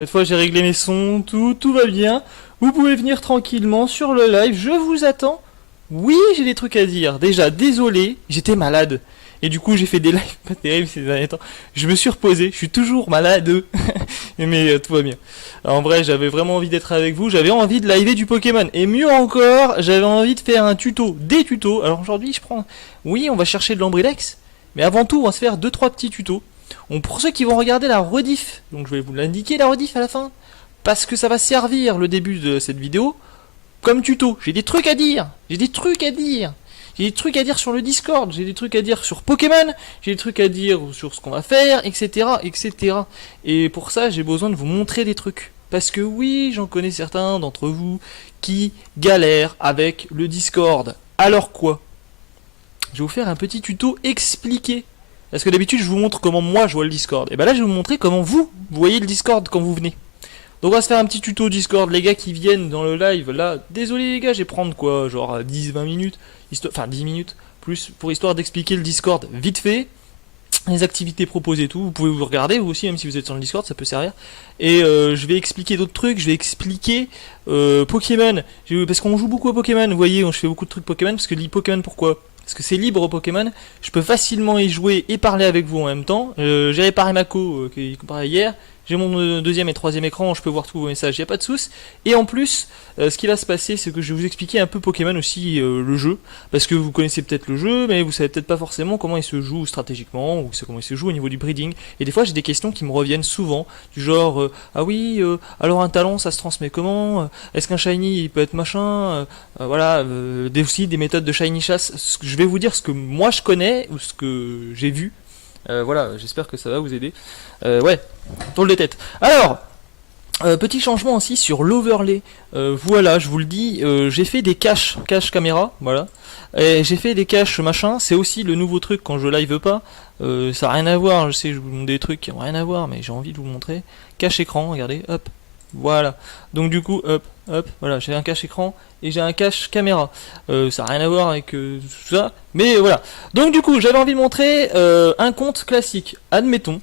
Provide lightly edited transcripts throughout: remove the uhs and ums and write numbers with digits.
Cette fois j'ai réglé mes sons, tout va bien. Vous pouvez venir tranquillement sur le live, je vous attends. Oui, j'ai des trucs à dire. Déjà, désolé, j'étais malade. Et du coup, j'ai fait des lives pas terribles ces derniers temps. Je me suis reposé, je suis toujours malade. Mais tout va bien. En vrai, j'avais vraiment envie d'être avec vous, j'avais envie de liver du Pokémon. Et mieux encore, j'avais envie de faire un tuto, des tutos. Alors aujourd'hui, je prends... Oui, on va chercher de l'Ambrilex. Mais avant tout, on va se faire deux trois petits tutos. Pour ceux qui vont regarder la rediff, donc je vais vous l'indiquer la rediff à la fin, parce que ça va servir le début de cette vidéo comme tuto. J'ai des trucs à dire, j'ai des trucs à dire. J'ai des trucs à dire sur le Discord, j'ai des trucs à dire sur Pokémon, j'ai des trucs à dire sur ce qu'on va faire, etc., etc. Et pour ça, j'ai besoin de vous montrer des trucs. Parce que oui, j'en connais certains d'entre vous qui galèrent avec le Discord. Alors quoi? Je vais vous faire un petit tuto expliqué. Parce que d'habitude, je vous montre comment moi je vois le Discord. Et ben là, je vais vous montrer comment vous voyez le Discord quand vous venez. Donc on va se faire un petit tuto Discord, les gars qui viennent dans le live, là, désolé les gars, je vais prendre quoi, genre 10-20 minutes, enfin 10 minutes, plus pour histoire d'expliquer le Discord vite fait, les activités proposées et tout, vous pouvez vous regarder vous aussi, même si vous êtes sur le Discord, ça peut servir. Et je vais expliquer d'autres trucs, je vais expliquer Pokémon, parce qu'on joue beaucoup à Pokémon, vous voyez, je fais beaucoup de trucs Pokémon, parce que Pokémon pourquoi? Parce que c'est libre au Pokémon, je peux facilement y jouer et parler avec vous en même temps. J'ai réparé ma co qui est comparé hier, j'ai mon deuxième et troisième écran, je peux voir tous vos messages, il n'y a pas de souci. Et en plus, ce qui va se passer, c'est que je vais vous expliquer un peu Pokémon aussi, le jeu. Parce que vous connaissez peut-être le jeu, mais vous savez peut-être pas forcément comment il se joue stratégiquement, ou comment il se joue au niveau du breeding. Et des fois, j'ai des questions qui me reviennent souvent, du genre, ah oui, alors un talent, ça se transmet comment? Est-ce qu'un shiny, il peut être machin? Voilà, aussi des méthodes de shiny chasse. Je vais vous dire ce que moi je connais, ou ce que j'ai vu. Voilà, j'espère que ça va vous aider. Ouais, tourne les têtes. Alors, petit changement aussi sur l'overlay. Voilà, je vous le dis, j'ai fait des caches caméra, voilà. Et j'ai fait des caches machin, c'est aussi le nouveau truc quand je live pas. Ça n'a rien à voir, je sais, je vous montre des trucs qui n'ont rien à voir, mais j'ai envie de vous montrer. Cache écran, regardez, hop, voilà. Donc du coup, hop, voilà, j'ai un cache écran et j'ai un cache caméra. Ça n'a rien à voir avec tout ça, mais voilà. Donc du coup, j'avais envie de montrer un compte classique. Admettons,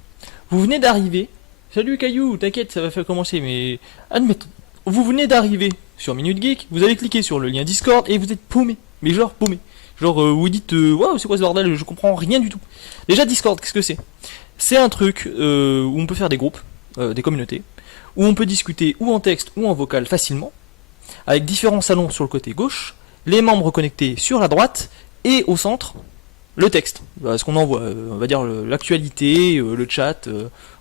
vous venez d'arriver. Salut Caillou, t'inquiète, ça va faire commencer, mais admettons, vous venez d'arriver sur Minute Geek, vous allez cliquer sur le lien Discord et vous êtes paumé, mais genre paumé. Genre vous dites, waouh, c'est quoi ce bordel, je comprends rien du tout. Déjà Discord, qu'est-ce que c'est? C'est un truc où on peut faire des groupes, des communautés, où on peut discuter ou en texte ou en vocal facilement, avec différents salons sur le côté gauche, les membres connectés sur la droite, et au centre, le texte, ce qu'on envoie, on va dire l'actualité, le chat,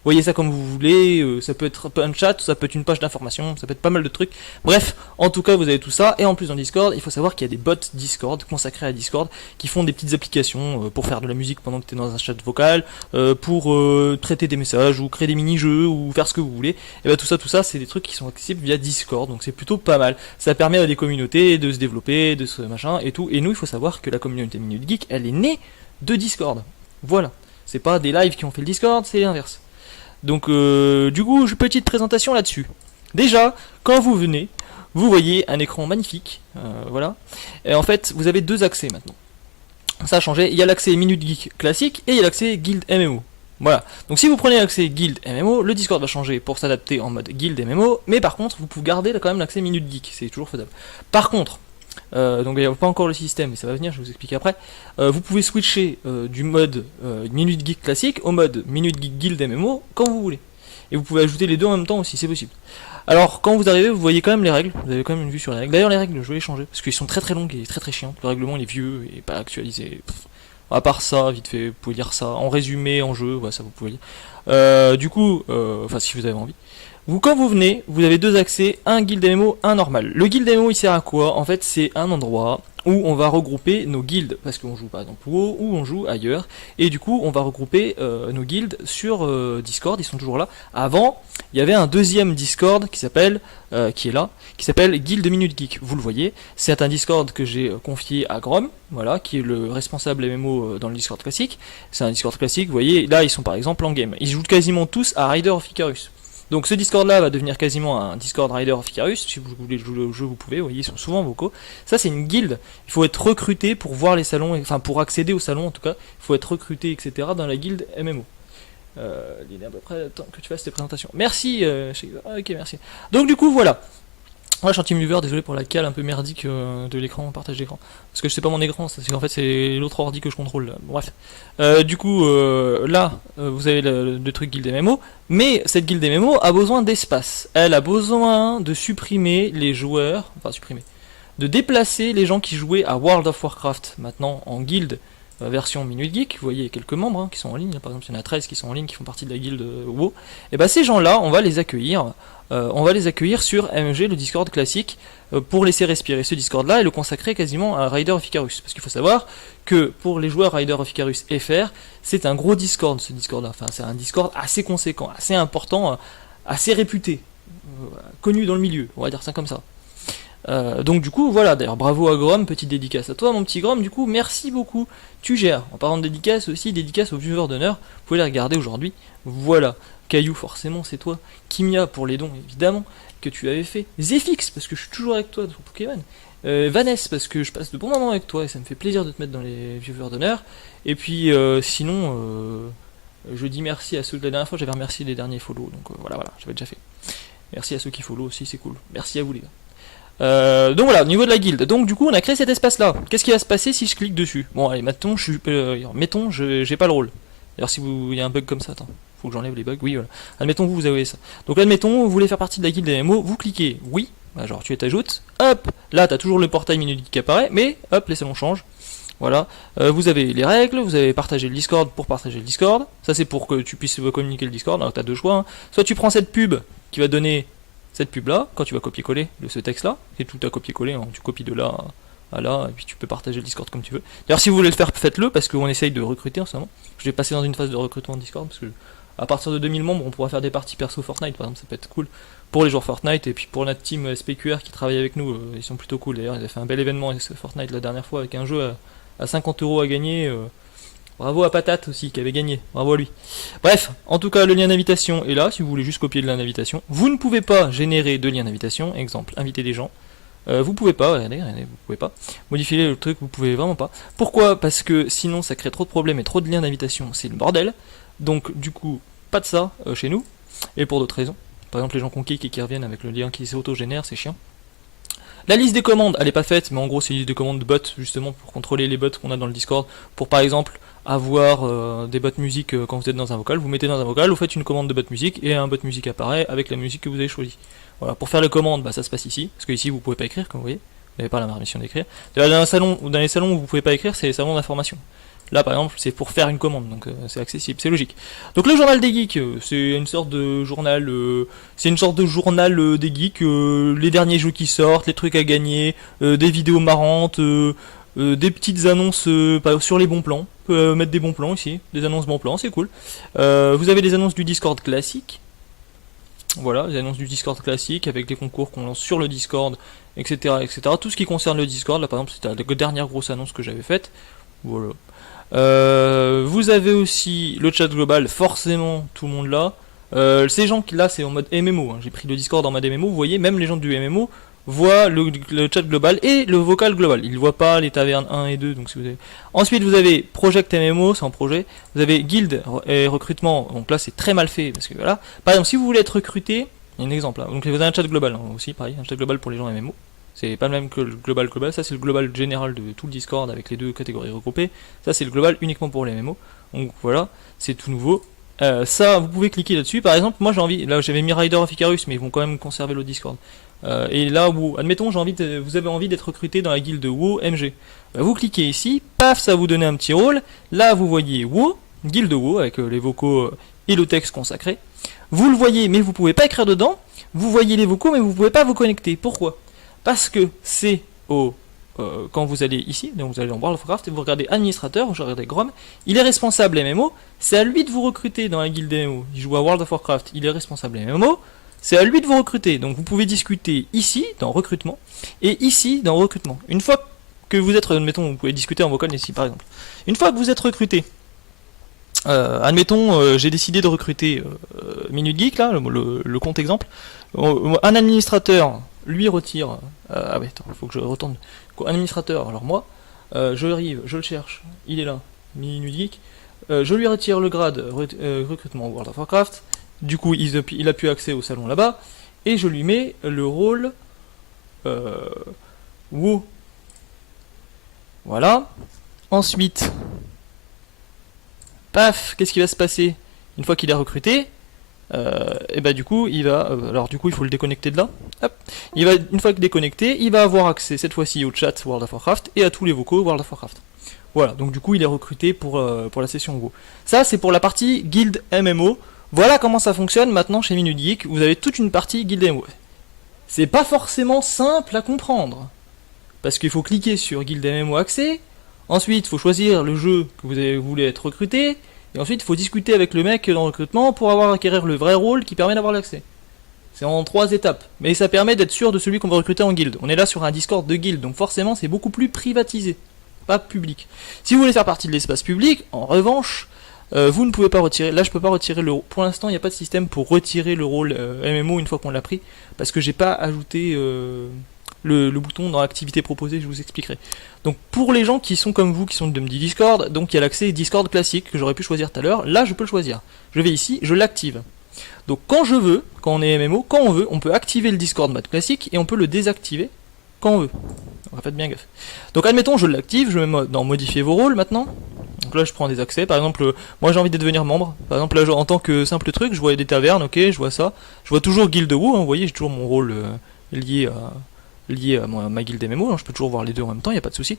voyez ça comme vous voulez, ça peut être un chat, ça peut être une page d'information, ça peut être pas mal de trucs. Bref, en tout cas vous avez tout ça, et en plus dans Discord, il faut savoir qu'il y a des bots Discord consacrés à Discord qui font des petites applications pour faire de la musique pendant que tu es dans un chat vocal, pour traiter des messages, ou créer des mini-jeux, ou faire ce que vous voulez. Et bien tout ça, c'est des trucs qui sont accessibles via Discord, donc c'est plutôt pas mal. Ça permet à des communautés de se développer, de se machin et tout. Et nous, il faut savoir que la communauté Minute Geek, elle est née de Discord. Voilà. C'est pas des lives qui ont fait le Discord, c'est l'inverse. Donc du coup, petite présentation là-dessus. Déjà, quand vous venez, vous voyez un écran magnifique, voilà. Et en fait, vous avez deux accès maintenant. Ça a changé, il y a l'accès Minute Geek classique et il y a l'accès Guild MMO. Voilà. Donc si vous prenez l'accès Guild MMO, le Discord va changer pour s'adapter en mode Guild MMO, mais par contre, vous pouvez garder quand même l'accès Minute Geek, c'est toujours faisable. Par contre, donc il n'y a pas encore le système, mais ça va venir, je vais vous expliquer après. Vous pouvez switcher du mode Minute Geek classique au mode Minute Geek Guild MMO quand vous voulez. Et vous pouvez ajouter les deux en même temps aussi, c'est possible. Alors quand vous arrivez, vous voyez quand même les règles, vous avez quand même une vue sur les règles. D'ailleurs les règles, je vais les changer, parce qu'ils sont très longues et très chiantes. Le règlement il est vieux et pas actualisé. À part ça, vite fait, vous pouvez lire ça en résumé, en jeu, voilà, ça vous pouvez lire. Du coup, enfin si vous avez envie. Quand vous venez, vous avez deux accès, un guild MMO, un normal. Le guild MMO il sert à quoi? En fait c'est un endroit où on va regrouper nos guildes, parce qu'on joue par exemple WoW ou on joue ailleurs, et du coup on va regrouper nos guildes sur Discord, ils sont toujours là. Avant, il y avait un deuxième Discord qui s'appelle, qui est là, qui s'appelle Guild Minute Geek, vous le voyez, c'est un Discord que j'ai confié à Grom, voilà, qui est le responsable MMO dans le Discord classique. C'est un Discord classique, vous voyez, là ils sont par exemple en game, ils jouent quasiment tous à Rider of Icarus. Donc ce Discord là va devenir quasiment un Discord Rider of Icarus, si vous voulez jouer au jeu vous pouvez, vous voyez ils sont souvent vocaux. Ça c'est une guilde, il faut être recruté pour voir les salons, enfin pour accéder au salon en tout cas, il faut être recruté etc. dans la guilde MMO. Il est à peu près le temps que tu fasses tes présentations. Merci, ok, merci. Donc du coup, voilà. Moi, je suis un team viewer, désolé pour la cale un peu merdique de l'écran, partage d'écran. Parce que je sais pas mon écran, c'est qu'en fait c'est l'autre ordi que je contrôle. Bon, bref. Du coup, là, vous avez le truc guild MMO, mais cette guild MMO a besoin d'espace. Elle a besoin de supprimer les joueurs, enfin supprimer, de déplacer les gens qui jouaient à World of Warcraft, maintenant en guild version Minute Geek. Vous voyez quelques membres qui sont en ligne, par exemple il y en a 13 qui sont en ligne, qui font partie de la guilde WoW. Et bah ces gens-là, on va les accueillir. On va les accueillir sur MG, le Discord classique, pour laisser respirer ce Discord-là et le consacrer quasiment à Rider of Icarus. Parce qu'il faut savoir que pour les joueurs Rider of Icarus FR, c'est un gros Discord ce Discord-là. Enfin, c'est un Discord assez conséquent, assez important, assez réputé, connu dans le milieu, on va dire ça comme ça. Donc du coup voilà, d'ailleurs bravo à Grom, petite dédicace à toi mon petit Grom, du coup merci beaucoup, tu gères. En parlant de dédicace aussi, dédicace aux viewers d'honneur, vous pouvez les regarder aujourd'hui, voilà. Caillou forcément c'est toi, Kimia pour les dons évidemment, que tu avais fait, Zefix parce que je suis toujours avec toi sur Pokémon, Vanessa parce que je passe de bons moments avec toi et ça me fait plaisir de te mettre dans les viewers d'honneur, et puis sinon je dis merci à ceux de la dernière fois, j'avais remercié les derniers follow, donc voilà, j'avais déjà fait. Merci à ceux qui follow aussi, c'est cool, merci à vous les gars. Donc voilà, au niveau de la guilde. Donc du coup, on a créé cet espace-là. Qu'est-ce qui va se passer si je clique dessus? Bon, allez, mettons, j'ai pas le rôle. D'ailleurs, si il y a un bug comme ça, attends, faut que j'enlève les bugs. Oui, voilà. Admettons, vous avez ça. Donc admettons, vous voulez faire partie de la guilde des MMO, vous cliquez oui, bah, genre tu t'ajoutes. Hop, là, t'as toujours le portail Minute qui apparaît, mais hop, les salons changent. Voilà, vous avez les règles, vous avez partagé le Discord pour partager le Discord. Ça, c'est pour que tu puisses communiquer le Discord. Alors, t'as deux choix. Hein. Soit tu prends cette pub qui va donner cette pub là, quand tu vas copier-coller de ce texte là, et tout à copier-coller, hein, tu copies de là à là, et puis tu peux partager le Discord comme tu veux. D'ailleurs, si vous voulez le faire, faites-le, parce qu'on essaye de recruter en ce moment. Je vais passer dans une phase de recrutement de Discord, parce que à partir de 2000 membres, on pourra faire des parties perso Fortnite, par exemple, ça peut être cool pour les joueurs Fortnite, et puis pour notre team SPQR qui travaille avec nous, ils sont plutôt cool. D'ailleurs, ils ont fait un bel événement Fortnite la dernière fois avec un jeu à 50 € à gagner. Bravo à Patate aussi qui avait gagné, bravo à lui. Bref, en tout cas le lien d'invitation est là, si vous voulez juste copier le lien d'invitation. Vous ne pouvez pas générer de lien d'invitation, exemple, inviter des gens. Vous pouvez pas, regardez, vous pouvez pas. Modifier le truc, vous pouvez vraiment pas. Pourquoi? Parce que sinon ça crée trop de problèmes et trop de liens d'invitation, c'est le bordel. Donc du coup, pas de ça chez nous, et pour d'autres raisons. Par exemple les gens qu'on kick et qui reviennent avec le lien qui s'auto-génère, c'est chiant. La liste des commandes, elle est pas faite, mais en gros c'est une liste de commandes de bots, justement, pour contrôler les bots qu'on a dans le Discord, pour par exemple avoir des bots musique quand vous êtes dans un vocal, vous mettez dans un vocal, vous faites une commande de bot musique, et un bot musique apparaît avec la musique que vous avez choisie. Voilà, pour faire les commandes, bah, ça se passe ici, parce que ici vous pouvez pas écrire, comme vous voyez, vous n'avez pas la permission d'écrire. Dans les salons où vous pouvez pas écrire, c'est les salons d'information. Là par exemple c'est pour faire une commande, donc c'est accessible, c'est logique. Donc le journal des geeks, c'est une sorte de journal, des geeks, les derniers jeux qui sortent, les trucs à gagner, des vidéos marrantes, des petites annonces sur les bons plans. On peut mettre des bons plans ici, des annonces bons plans, c'est cool. Vous avez des annonces du Discord classique. Voilà, les annonces du Discord classique avec les concours qu'on lance sur le Discord, etc., etc. Tout ce qui concerne le Discord, là par exemple c'était la dernière grosse annonce que j'avais faite. Voilà. Vous avez aussi le chat global, forcément tout le monde là. Ces gens qui là c'est en mode MMO, hein. J'ai pris le Discord en mode MMO, vous voyez, même les gens du MMO voient le chat global et le vocal global. Ils ne voient pas les tavernes 1 et 2. Donc si vous avez... Ensuite vous avez Project MMO, c'est en projet. Vous avez Guild et recrutement, donc là c'est très mal fait parce que voilà. Par exemple si vous voulez être recruté, il y a un exemple là. Donc vous avez un chat global hein, aussi, pareil, un chat global pour les gens MMO. C'est pas le même que le global, ça c'est le global général de tout le Discord avec les deux catégories regroupées. Ça c'est le global uniquement pour les MMO. Donc voilà, c'est tout nouveau. Ça vous pouvez cliquer là-dessus. Par exemple, moi j'ai envie, là j'avais mis Rider of Icarus, mais ils vont quand même conserver le Discord. Et là où, admettons, vous avez envie d'être recruté dans la guilde WoW MG. Vous cliquez ici, paf, ça va vous donner un petit rôle. Là vous voyez WoW, guilde WoW avec les vocaux et le texte consacré. Vous le voyez, mais vous pouvez pas écrire dedans. Vous voyez les vocaux, mais vous pouvez pas vous connecter. Pourquoi? Parce que c'est quand vous allez ici, donc vous allez dans World of Warcraft et vous regardez administrateur, vous regardez Grom, il est responsable MMO, c'est à lui de vous recruter dans la guilde MMO. Il joue à World of Warcraft, il est responsable MMO, c'est à lui de vous recruter. Donc vous pouvez discuter ici dans recrutement et ici dans recrutement. Une fois que vous êtes, admettons, vous pouvez discuter en vocal ici par exemple. Une fois que vous êtes recruté, admettons, j'ai décidé de recruter Minute Geek là, le compte exemple, un administrateur. Lui retire. Ah ouais, attends, faut que je retourne. Un administrateur, alors moi, je arrive, je le cherche, il est là, Minute Geek. je lui retire le grade recrutement World of Warcraft, du coup il a plus accès au salon là-bas, et je lui mets le rôle WoW. Voilà. Ensuite, paf, qu'est-ce qui va se passer? Une fois qu'il est recruté, et bah du coup il va, alors du coup il faut le déconnecter de là. Hop. Il va, une fois que déconnecté, il va avoir accès cette fois-ci au chat World of Warcraft et à tous les vocaux World of Warcraft. Voilà, donc du coup il est recruté pour la session WoW. Ça c'est pour la partie guild MMO. Voilà comment ça fonctionne maintenant chez Minute Geek. Vous avez toute une partie guild MMO. C'est pas forcément simple à comprendre. Parce qu'il faut cliquer sur guild MMO accès. Ensuite, il faut choisir le jeu que vous voulez être recruté. Et ensuite, il faut discuter avec le mec dans le recrutement pour acquérir le vrai rôle qui permet d'avoir l'accès. C'est en 3 étapes. Mais ça permet d'être sûr de celui qu'on va recruter en guild. On est là sur un Discord de guild, donc forcément c'est beaucoup plus privatisé. Pas public. Si vous voulez faire partie de l'espace public, en revanche, vous ne pouvez pas retirer. Là, je peux pas retirer le. Pour l'instant, il n'y a pas de système pour retirer le rôle MMO une fois qu'on l'a pris, parce que j'ai pas ajouté le bouton dans l'activité proposée. Je vous expliquerai. Donc, pour les gens qui sont comme vous, qui sont de Discord, donc il y a l'accès Discord classique que j'aurais pu choisir tout à l'heure. Là, je peux le choisir. Je vais ici, je l'active. Donc, quand je veux, quand on est MMO, quand on veut, on peut activer le Discord mode classique et on peut le désactiver quand on veut. Donc, faites bien gaffe. Donc, admettons, je l'active, je mets dans modifier vos rôles maintenant. Donc là, je prends des accès. Par exemple, moi j'ai envie de devenir membre. Par exemple, là, en tant que simple truc, je vois des tavernes, ok, je vois ça. Je vois toujours Guild WoW, hein, vous voyez, j'ai toujours mon rôle lié à ma guilde MMO. Hein, je peux toujours voir les deux en même temps, il n'y a pas de souci.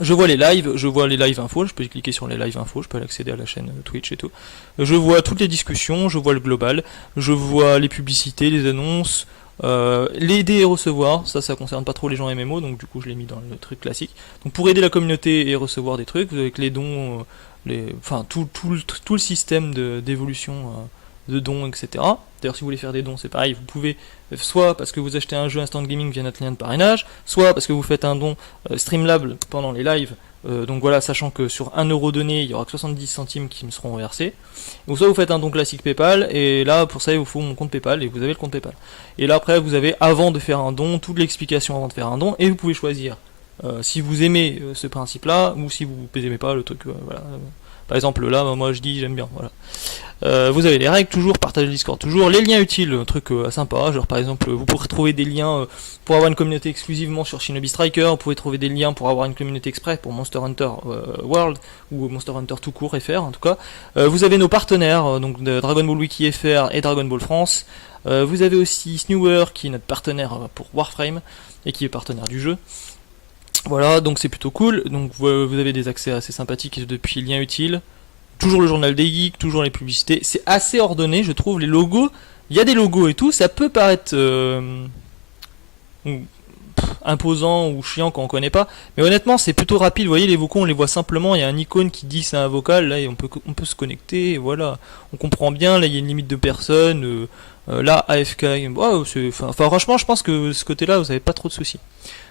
Je vois les lives infos, je peux cliquer sur les lives infos, je peux accéder à la chaîne Twitch et tout. Je vois toutes les discussions, je vois le global, je vois les publicités, les annonces, les aider et recevoir, ça concerne pas trop les gens MMO, donc du coup je l'ai mis dans le truc classique. Donc pour aider la communauté et recevoir des trucs, avec les dons, enfin tout le système d'évolution de dons, etc. D'ailleurs, si vous voulez faire des dons, c'est pareil, vous pouvez, soit parce que vous achetez un jeu Instant Gaming via notre lien de parrainage, soit parce que vous faites un don Streamlab pendant les lives, donc voilà, sachant que sur 1€ donné, il y aura que 70 centimes qui me seront versés, ou soit vous faites un don classique PayPal, et là, pour ça, il vous faut mon compte PayPal, et vous avez le compte PayPal. Et là, après, vous avez, avant de faire un don, toute l'explication avant de faire un don, et vous pouvez choisir si vous aimez ce principe-là, ou si vous n'aimez pas le truc, voilà. Par exemple, là, moi je dis j'aime bien, voilà. Vous avez les règles, toujours, partager le Discord, toujours, les liens utiles, un truc sympa, genre par exemple, vous pourrez trouver des liens pour avoir une communauté exclusivement sur Shinobi Striker, vous pouvez trouver des liens pour avoir une communauté express pour Monster Hunter World, ou Monster Hunter tout court, FR en tout cas. Vous avez nos partenaires, donc de Dragon Ball Wiki FR et Dragon Ball France. Vous avez aussi Snewer, qui est notre partenaire pour Warframe, et qui est partenaire du jeu. Voilà, donc c'est plutôt cool, donc vous avez des accès assez sympathiques depuis lien utile. Toujours le journal des geeks, toujours les publicités, c'est assez ordonné je trouve, les logos, il y a des logos et tout, ça peut paraître imposant ou chiant quand on connaît pas, mais honnêtement c'est plutôt rapide, vous voyez les vocaux on les voit simplement, il y a un icône qui dit c'est un vocal, là et on peut se connecter, et voilà, on comprend bien, là il y a une limite de personnes, là AFK, wow, enfin franchement je pense que ce côté là vous avez pas trop de soucis.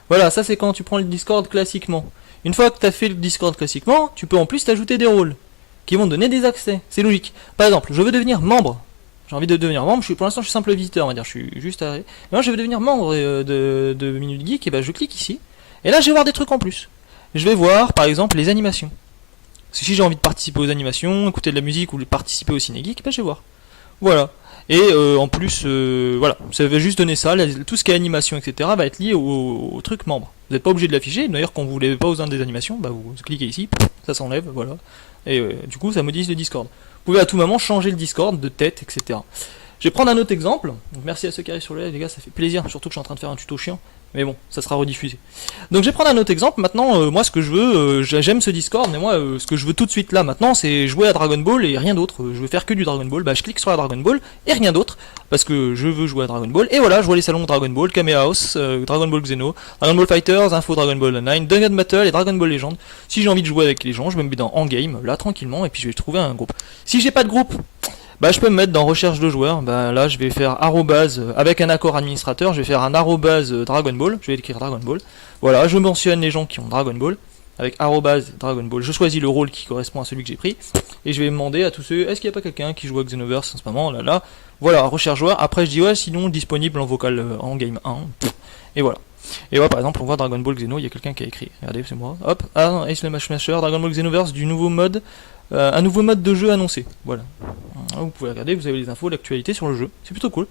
Voilà, ça c'est quand tu prends le Discord classiquement. Une fois que tu as fait le Discord classiquement, tu peux en plus t'ajouter des rôles qui vont te donner des accès. C'est logique. Par exemple, je veux devenir membre. J'ai envie de devenir membre. Pour l'instant, je suis simple visiteur, on va dire. Je suis juste arrivé. Maintenant, je veux devenir membre de Minute Geek. Et ben, je clique ici. Et là, je vais voir des trucs en plus. Je vais voir, par exemple, les animations. Parce que si j'ai envie de participer aux animations, écouter de la musique ou participer au Ciné Geek, ben, je vais voir. Voilà. Et en plus, voilà, ça va juste donner ça, tout ce qui est animation, etc. va être lié au truc membre. Vous n'êtes pas obligé de l'afficher, d'ailleurs quand vous voulez pas aux des animations, bah vous cliquez ici, ça s'enlève, voilà. Et du coup ça modifie le Discord. Vous pouvez à tout moment changer le Discord de tête, etc. Je vais prendre un autre exemple, donc merci à ceux qui arrivent sur le live les gars, ça fait plaisir, surtout que je suis en train de faire un tuto chiant. Mais bon, ça sera rediffusé. Donc je vais prendre un autre exemple. Maintenant, moi ce que je veux, j'aime ce Discord, mais moi ce que je veux tout de suite là maintenant, c'est jouer à Dragon Ball et rien d'autre. Je veux faire que du Dragon Ball. Bah je clique sur la Dragon Ball et rien d'autre parce que je veux jouer à Dragon Ball. Et voilà, je vois les salons Dragon Ball, Kamea House, Dragon Ball Xeno, Dragon Ball Fighters, Info Dragon Ball Online, Dungeon Battle et Dragon Ball Legend. Si j'ai envie de jouer avec les gens, je me mets dans en game là tranquillement et puis je vais trouver un groupe. Si j'ai pas de groupe, bah je peux me mettre dans recherche de joueurs, bah là je vais faire arrobase, avec un accord administrateur, je vais faire un arrobase Dragon Ball, je vais écrire Dragon Ball, voilà, je mentionne les gens qui ont Dragon Ball, avec arrobase Dragon Ball, je choisis le rôle qui correspond à celui que j'ai pris, et je vais demander à tous ceux, est-ce qu'il n'y a pas quelqu'un qui joue à Xenoverse en ce moment, là, voilà, recherche joueur, après je dis ouais, sinon disponible en vocal en game 1, et voilà. Et voilà, par exemple, on voit Dragon Ball Xeno, il y a quelqu'un qui a écrit, regardez, c'est moi, hop, ah non, Ace le Smasher, Dragon Ball Xenoverse du nouveau mode, un nouveau mode de jeu annoncé. Voilà. Vous pouvez regarder, vous avez les infos, l'actualité sur le jeu. C'est plutôt cool.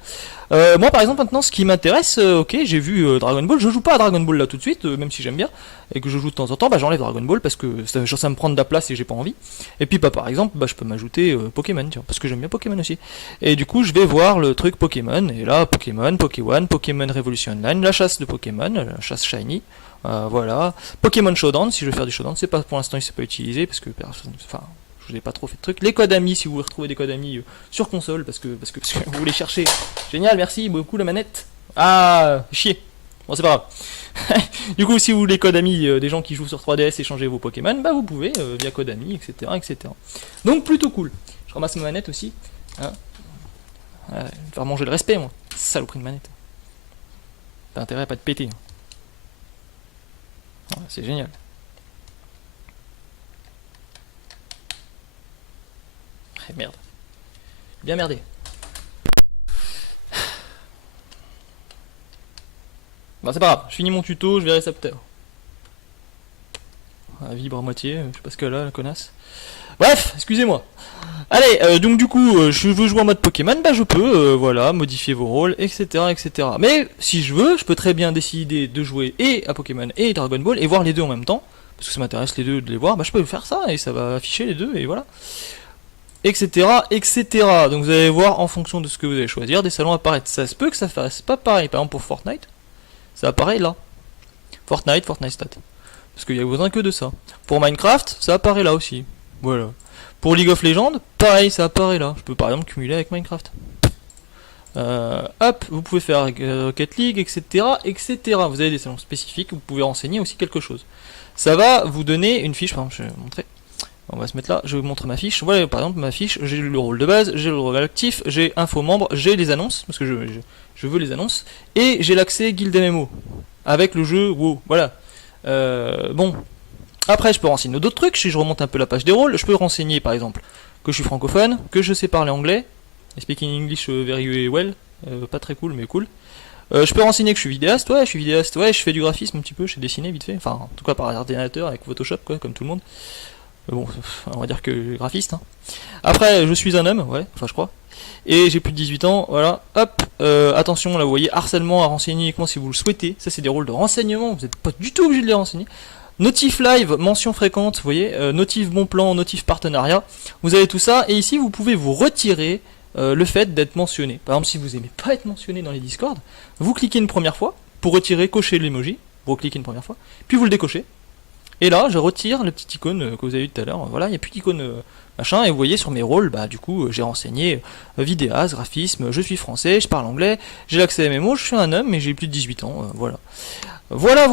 Moi par exemple maintenant ce qui m'intéresse, ok j'ai vu Dragon Ball, je joue pas à Dragon Ball là tout de suite, même si j'aime bien, et que je joue de temps en temps, bah j'enlève Dragon Ball parce que ça me prend de la place et j'ai pas envie. Et puis bah par exemple, bah je peux m'ajouter Pokémon, tiens, parce que j'aime bien Pokémon aussi. Et du coup je vais voir le truc Pokémon, et là Pokémon, Pokémon, Pokémon Révolution Online, la chasse de Pokémon, la chasse Shiny, voilà. Pokémon Showdown, si je veux faire du Showdown, c'est pas pour l'instant il s'est pas utilisé parce que personne, enfin je n'ai pas trop fait de trucs. Les codes amis, si vous voulez retrouver des codes amis sur console, parce que vous voulez chercher. Génial, merci beaucoup la manette. Ah, chier. Bon, c'est pas grave. Du coup, si vous voulez code amis des gens qui jouent sur 3DS, échanger vos Pokémon, bah vous pouvez via code amis, etc., etc. Donc plutôt cool. Je ramasse ma manette aussi. Hein, je vais faire manger le respect, moi. Saloperie de manette. T'as intérêt à pas te péter. Ouais, c'est génial. Merde. Bien merdé. Bon, c'est pas grave, je finis mon tuto, je verrai ça plus tard. Elle vibre à moitié, je sais pas ce qu'elle a, la connasse. Bref, excusez-moi. Allez, donc du coup, je veux jouer en mode Pokémon, bah je peux, voilà, modifier vos rôles, etc., etc. Mais si je veux, je peux très bien décider de jouer et à Pokémon et Dragon Ball et voir les deux en même temps, parce que ça m'intéresse les deux de les voir, bah je peux faire ça et ça va afficher les deux et voilà. Etc, etc. Donc vous allez voir en fonction de ce que vous allez choisir, des salons apparaître. Ça se peut que ça fasse pas pareil. Par exemple pour Fortnite, ça apparaît là. Fortnite Stat. Parce qu'il y a besoin que de ça. Pour Minecraft, ça apparaît là aussi. Voilà. Pour League of Legends, pareil, ça apparaît là. Je peux par exemple cumuler avec Minecraft. Hop, vous pouvez faire Rocket League, etc., etc. Vous avez des salons spécifiques, vous pouvez renseigner aussi quelque chose. Ça va vous donner une fiche, par exemple, je vais vous montrer. On va se mettre là, je vais vous montrer ma fiche. Voilà, par exemple, ma fiche, j'ai le rôle de base, j'ai le rôle actif, j'ai info membre, j'ai les annonces, parce que je veux les annonces, et j'ai l'accès Guild MMO, avec le jeu WoW, voilà. Bon, après je peux renseigner d'autres trucs, si je remonte un peu la page des rôles, je peux renseigner par exemple que je suis francophone, que je sais parler anglais, speaking English very well, pas très cool mais cool. Je peux renseigner que je suis vidéaste, ouais je fais du graphisme un petit peu, je sais dessiner vite fait, enfin en tout cas par ordinateur avec Photoshop quoi, comme tout le monde. Bon, on va dire que graphiste. Hein. Après, je suis un homme, ouais, enfin je crois. Et j'ai plus de 18 ans, voilà. Hop, attention, là vous voyez, harcèlement à renseigner uniquement si vous le souhaitez. Ça c'est des rôles de renseignement, vous n'êtes pas du tout obligé de les renseigner. Notif live, mention fréquente, vous voyez, notif bon plan, notif partenariat. Vous avez tout ça, et ici vous pouvez vous retirer le fait d'être mentionné. Par exemple, si vous aimez pas être mentionné dans les Discord, vous cliquez une première fois pour retirer, cocher l'emoji, vous cliquez une première fois, puis vous le décochez. Et là, je retire le petit icône que vous avez vu tout à l'heure. Voilà, il n'y a plus d'icône machin. Et vous voyez sur mes rôles, bah du coup, j'ai renseigné vidéaste, graphisme, je suis français, je parle anglais, j'ai l'accès à MMO, je suis un homme, mais j'ai plus de 18 ans. Voilà. Voilà.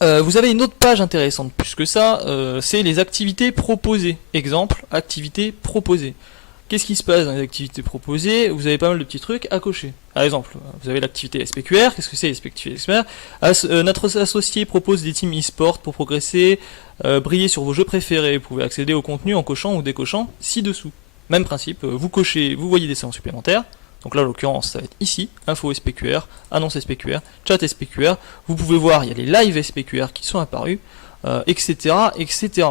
Vous avez une autre page intéressante plus que ça, c'est les activités proposées. Exemple, activités proposées. Qu'est-ce qui se passe dans les activités proposées? Vous avez pas mal de petits trucs à cocher. Par exemple, vous avez l'activité SPQR. Qu'est-ce que c'est l'activité SPQR? Notre associé propose des teams e-sport pour progresser, briller sur vos jeux préférés. Vous pouvez accéder au contenu en cochant ou décochant ci-dessous. Même principe, vous cochez, vous voyez des séances supplémentaires. Donc là, en l'occurrence, ça va être ici, info SPQR, annonce SPQR, chat SPQR. Vous pouvez voir, il y a les lives SPQR qui sont apparus, etc., etc.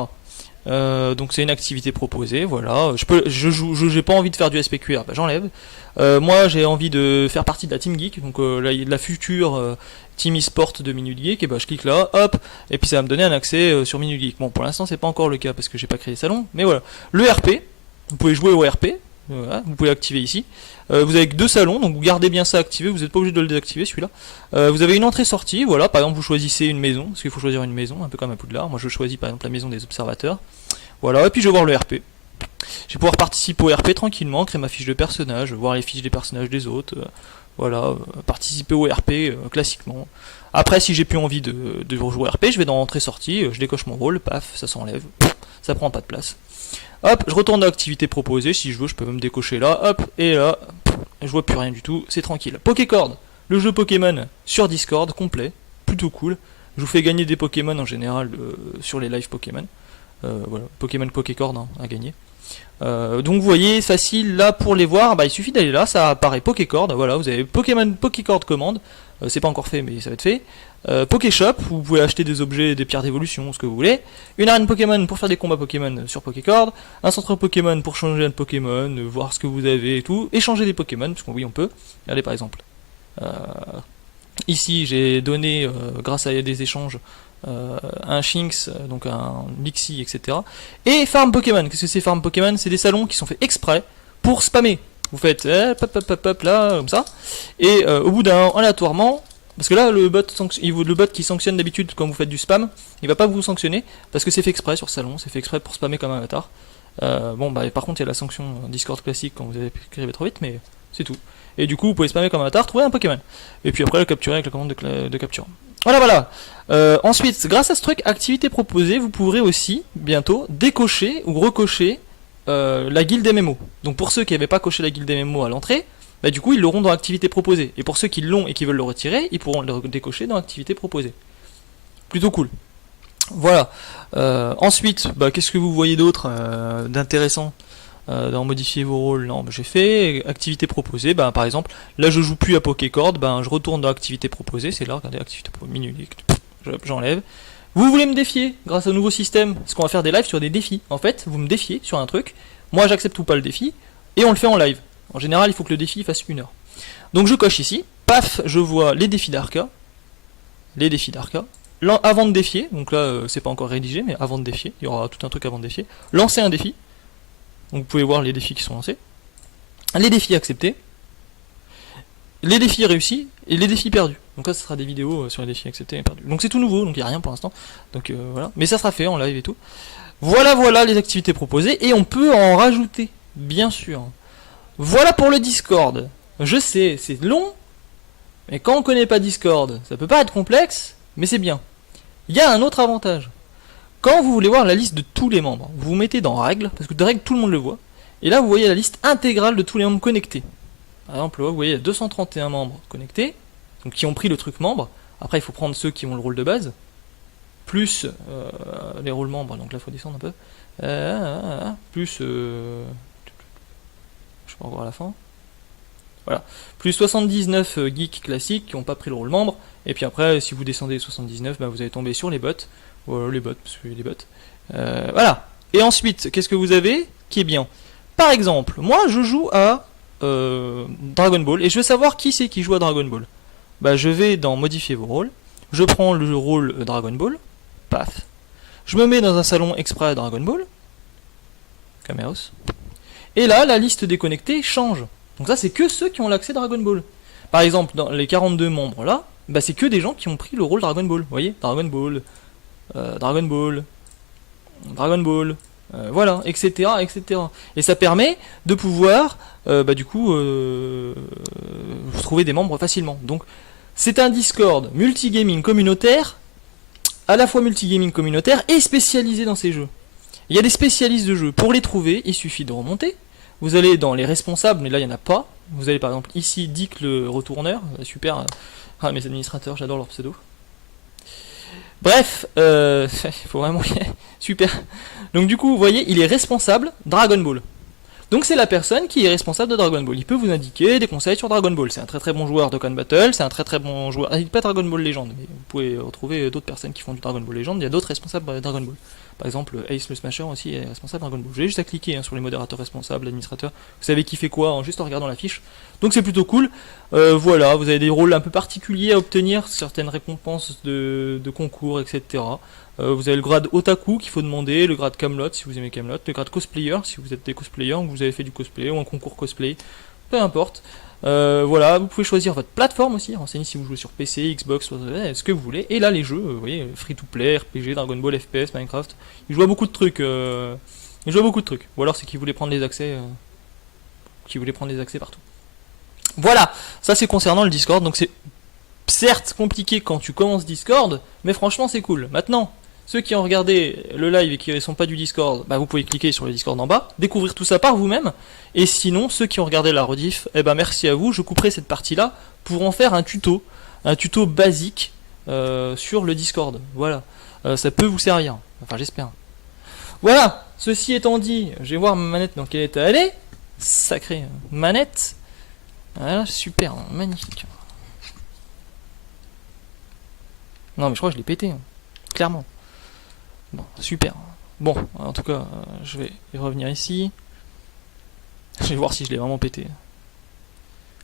Donc c'est une activité proposée, voilà. J'ai pas envie de faire du SPQR, bah j'enlève. Moi j'ai envie de faire partie de la Team Geek, donc la future Team eSport de Minute Geek, et bah je clique là, hop, et puis ça va me donner un accès sur Minute Geek. Bon pour l'instant c'est pas encore le cas parce que j'ai pas créé les salons, mais voilà. Le RP, vous pouvez jouer au RP, voilà, vous pouvez l'activer ici. Vous avez que 2 salons, donc vous gardez bien ça activé, vous n'êtes pas obligé de le désactiver celui-là. Vous avez une entrée-sortie, voilà, par exemple vous choisissez une maison, parce qu'il faut choisir une maison, un peu comme à Poudlard. Moi je choisis par exemple la maison des observateurs. Voilà, et puis je vais voir le RP. Je vais pouvoir participer au RP tranquillement, créer ma fiche de personnage, voir les fiches des personnages des autres, voilà, participer au RP classiquement. Après si j'ai plus envie de rejouer au RP, je vais dans entrée-sortie, je décoche mon rôle, paf, ça s'enlève, ça prend pas de place. Hop, je retourne dans l'activité proposée, si je veux je peux même décocher là, hop, et là, je vois plus rien du tout, c'est tranquille. Pokécord, le jeu Pokémon sur Discord, complet, plutôt cool. Je vous fais gagner des Pokémon en général sur les lives Pokémon. Voilà, Pokémon Pokécord hein, à gagner. Donc vous voyez, facile là pour les voir, bah, il suffit d'aller là, ça apparaît Pokécord, voilà, vous avez Pokémon Pokécord commande, c'est pas encore fait mais ça va être fait. Pokéshop, vous pouvez acheter des objets, des pierres d'évolution, ce que vous voulez. Une arène Pokémon pour faire des combats Pokémon sur Pokécord. Un centre Pokémon pour changer un Pokémon, voir ce que vous avez et tout. Échanger des Pokémon, parce que oui on peut. Regardez par exemple. Ici j'ai donné, grâce à des échanges, un Shinx, donc un Lixie, etc. Et Farm Pokémon. Qu'est-ce que c'est Farm Pokémon? C'est des salons qui sont faits exprès pour spammer. Vous faites hop là, comme ça. Et au bout d'un aléatoirement, parce que là le bot qui sanctionne d'habitude quand vous faites du spam, il va pas vous sanctionner parce que c'est fait exprès sur salon, c'est fait exprès pour spammer comme un avatar. Bon bah par contre il y a la sanction Discord classique quand vous écrivez trop vite, mais c'est tout. Et du coup vous pouvez spammer comme un avatar, trouver un Pokémon. Et puis après le capturer avec la commande de capture. Voilà. Ensuite, grâce à ce truc activité proposée, vous pourrez aussi bientôt décocher ou recocher la guilde MMO. Donc pour ceux qui n'avaient pas coché la guilde MMO à l'entrée, bah du coup ils l'auront dans activité proposée. Et pour ceux qui l'ont et qui veulent le retirer, ils pourront le décocher dans activité proposée. Plutôt cool. Voilà. Ensuite, bah, qu'est-ce que vous voyez d'autre d'intéressant dans modifier vos rôles? Non, bah, j'ai fait activité proposée. Bah, par exemple, là je joue plus à Pokécord, bah, je retourne dans activité proposée. C'est là, regardez, activité proposée, j'enlève. Vous voulez me défier grâce au nouveau système, parce qu'on va faire des lives sur des défis. En fait, vous me défiez sur un truc, moi j'accepte ou pas le défi, et on le fait en live. En général, il faut que le défi fasse 1 heure. Donc je coche ici, paf, je vois les défis d'Arca. Les défis d'Arca. Avant de défier, donc là c'est pas encore rédigé, mais avant de défier, il y aura tout un truc avant de défier. Lancer un défi. Donc vous pouvez voir les défis qui sont lancés. Les défis acceptés. Les défis réussis et les défis perdus. Donc là ce sera des vidéos sur les défis acceptés et perdus. Donc c'est tout nouveau, donc il n'y a rien pour l'instant. Donc voilà. Mais ça sera fait en live et tout. Voilà les activités proposées. Et on peut en rajouter, bien sûr. Voilà pour le Discord. Je sais, c'est long, mais quand on connaît pas Discord, ça peut pas être complexe, mais c'est bien. Il y a un autre avantage. Quand vous voulez voir la liste de tous les membres, vous vous mettez dans règles, parce que de règles tout le monde le voit, et là vous voyez la liste intégrale de tous les membres connectés. Par exemple, là, vous voyez il y a 231 membres connectés, donc qui ont pris le truc membre. Après il faut prendre ceux qui ont le rôle de base, plus les rôles membres, donc là il faut descendre un peu, plus je peux en voir à la fin. Voilà. Plus 79 geeks classiques qui n'ont pas pris le rôle membre. Et puis après, si vous descendez 79, bah, vous allez tomber sur les bots. Voilà, les bots, parce que les bots. Voilà. Et ensuite, qu'est-ce que vous avez qui est bien? Par exemple, moi je joue à Dragon Ball et je veux savoir qui c'est qui joue à Dragon Ball. Bah, je vais dans modifier vos rôles. Je prends le rôle Dragon Ball. Paf. Je me mets dans un salon exprès à Dragon Ball. Cameos. Et là, la liste des connectés change. Donc ça, c'est que ceux qui ont l'accès Dragon Ball. Par exemple, dans les 42 membres là, bah, c'est que des gens qui ont pris le rôle Dragon Ball. Vous voyez, Dragon Ball, Dragon Ball, Dragon Ball, voilà, etc., etc. Et ça permet de pouvoir, bah, du coup, trouver des membres facilement. Donc, c'est un Discord multigaming communautaire, à la fois multigaming communautaire et spécialisé dans ces jeux. Il y a des spécialistes de jeux. Pour les trouver, il suffit de remonter. Vous allez dans les responsables, mais là il n'y en a pas. Vous allez par exemple ici Dick le retourneur, super. Ah, mes administrateurs, j'adore leur pseudo. Bref, il faut vraiment. Super. Donc du coup, vous voyez, il est responsable Dragon Ball. Donc c'est la personne qui est responsable de Dragon Ball. Il peut vous indiquer des conseils sur Dragon Ball. C'est un très très bon joueur de Dokkan Battle, c'est un très très bon joueur. Ah, il n'est pas Dragon Ball Legend, mais vous pouvez retrouver d'autres personnes qui font du Dragon Ball Legend. Il y a d'autres responsables de Dragon Ball. Par exemple, Ace le Smasher aussi est responsable de Dragon Ball. Vous avez juste à cliquer sur les modérateurs responsables, administrateurs. Vous savez qui fait quoi juste en regardant la fiche. Donc c'est plutôt cool. Voilà, vous avez des rôles un peu particuliers à obtenir, certaines récompenses de concours, etc. Vous avez le grade Otaku qu'il faut demander, le grade Camelot si vous aimez Camelot, le grade Cosplayer si vous êtes des cosplayers ou vous avez fait du cosplay ou un concours cosplay, peu importe. Voilà, vous pouvez choisir votre plateforme aussi, renseignez si vous jouez sur PC, Xbox, ce que vous voulez. Et là les jeux, vous voyez, free to play, RPG, Dragon Ball, FPS, Minecraft, ils jouent à beaucoup de trucs. Ou alors c'est qu'ils voulaient prendre les accès, partout. Voilà, ça c'est concernant le Discord. Donc c'est certes compliqué quand tu commences Discord, mais franchement c'est cool. Maintenant, ceux qui ont regardé le live et qui ne sont pas du Discord, bah vous pouvez cliquer sur le Discord en bas, découvrir tout ça par vous-même. Et sinon, ceux qui ont regardé la rediff, eh ben merci à vous, je couperai cette partie-là pour en faire un tuto basique sur le Discord. Voilà, ça peut vous servir, enfin j'espère. Voilà, Ceci étant dit, je vais voir ma manette dans quel état elle est. Sacrée manette. Voilà, super, magnifique. Non mais je crois que je l'ai pété, hein. Clairement. Bon, super. Bon, en tout cas, je vais revenir ici. Je vais voir si je l'ai vraiment pété.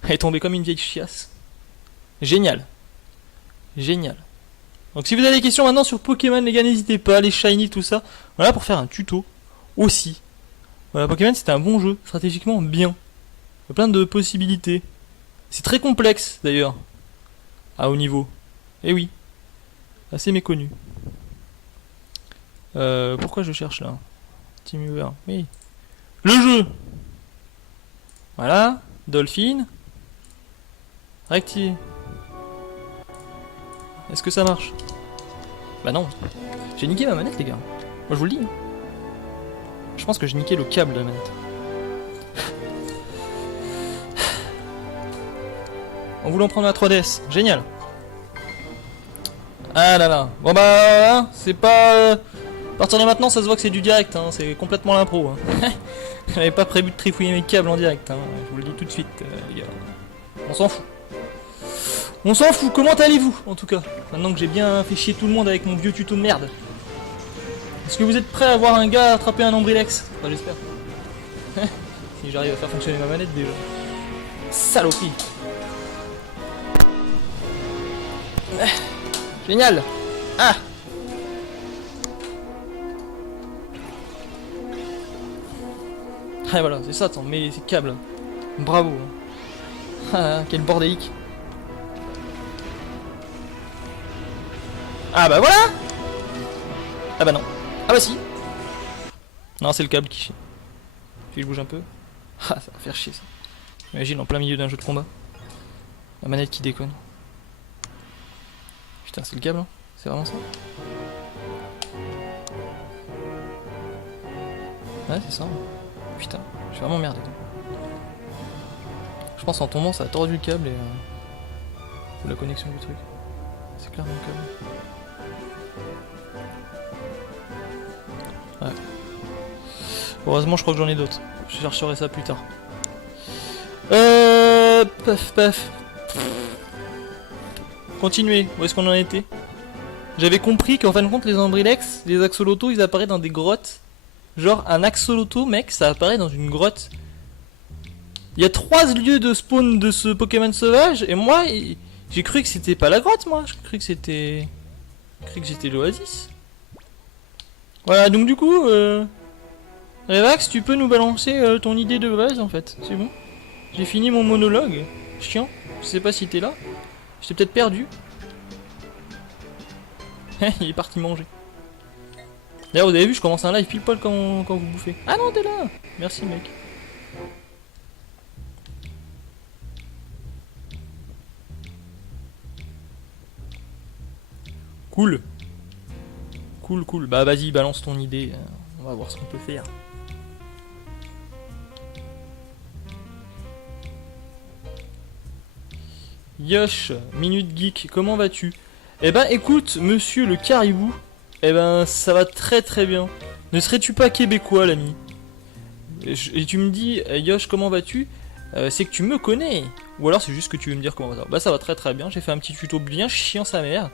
Elle est tombée comme une vieille chiasse. Génial. Génial. Donc si vous avez des questions maintenant sur Pokémon, les gars, n'hésitez pas, les shiny, tout ça. Voilà pour faire un tuto aussi. Voilà, Pokémon c'était un bon jeu, stratégiquement bien. Il y a plein de possibilités. C'est très complexe d'ailleurs. À haut niveau. Eh oui. Assez méconnu. Pourquoi je cherche là TeamViewer, oui. Le jeu. Voilà. Dolphin. Recti. Est-ce que ça marche? Bah non. J'ai niqué ma manette les gars. Moi je vous le dis. Je pense que j'ai niqué le câble de la manette. En voulant prendre la 3DS. Génial. Ah là là. Bon bah, c'est pas... à partir de maintenant, ça se voit que c'est du direct. Hein. C'est complètement l'impro. Hein. J'avais pas prévu de trifouiller mes câbles en direct. Hein. Je vous le dis tout de suite, les gars. On s'en fout. On s'en fout. Comment allez-vous, en tout cas? Maintenant que j'ai bien fait chier tout le monde avec mon vieux tuto de merde. Est-ce que vous êtes prêts à voir un gars attraper un Ombrilex? Enfin, j'espère. Si j'arrive à faire fonctionner ma manette déjà. Saloperie. Génial. Ah. Ah voilà, c'est ça, attends, mais ces câbles. Bravo. Ah, quel bordélique. Ah bah voilà. Ah bah non. Ah bah si. Non, c'est le câble qui chie. Puis je bouge un peu. Ah, ça va faire chier ça. Imagine en plein milieu d'un jeu de combat. La manette qui déconne. Putain, c'est le câble, hein. C'est vraiment ça? Ouais, c'est ça. Putain, je suis vraiment merdé. Je pense en tombant, ça a tordu le câble et... la connexion du truc. C'est clairement le câble. Ouais. Heureusement, je crois que j'en ai d'autres. Je chercherai ça plus tard. Paf. Continuez, où est-ce qu'on en était? J'avais compris qu'en fin de compte, les Ombrilex, les axolotls, ils apparaissent dans des grottes. Genre, un axolotl, mec, ça apparaît dans une grotte. Il y a 3 lieux de spawn de ce Pokémon sauvage, et moi, j'ai cru que c'était pas la grotte, moi. J'ai cru que c'était... l'oasis. Voilà, donc du coup, Revax, tu peux nous balancer ton idée de base, en fait. C'est bon. J'ai fini mon monologue. Chiant. Je sais pas si t'es là. J'étais peut-être perdu. Il est parti manger. D'ailleurs, vous avez vu, je commence un live pile poil quand vous bouffez. Ah non, t'es là. Merci, mec. Cool. Cool. Bah vas-y, balance ton idée. On va voir ce qu'on peut faire. Yosh, Minute Geek, comment vas-tu? Eh ben écoute, monsieur le caribou, eh ben ça va très bien. Ne serais-tu pas québécois, l'ami? Et tu me dis, Yosh, comment vas-tu? C'est que tu me connais. Ou alors c'est juste que tu veux me dire comment ça va. Bah ça va très bien, j'ai fait un petit tuto bien chiant sa mère.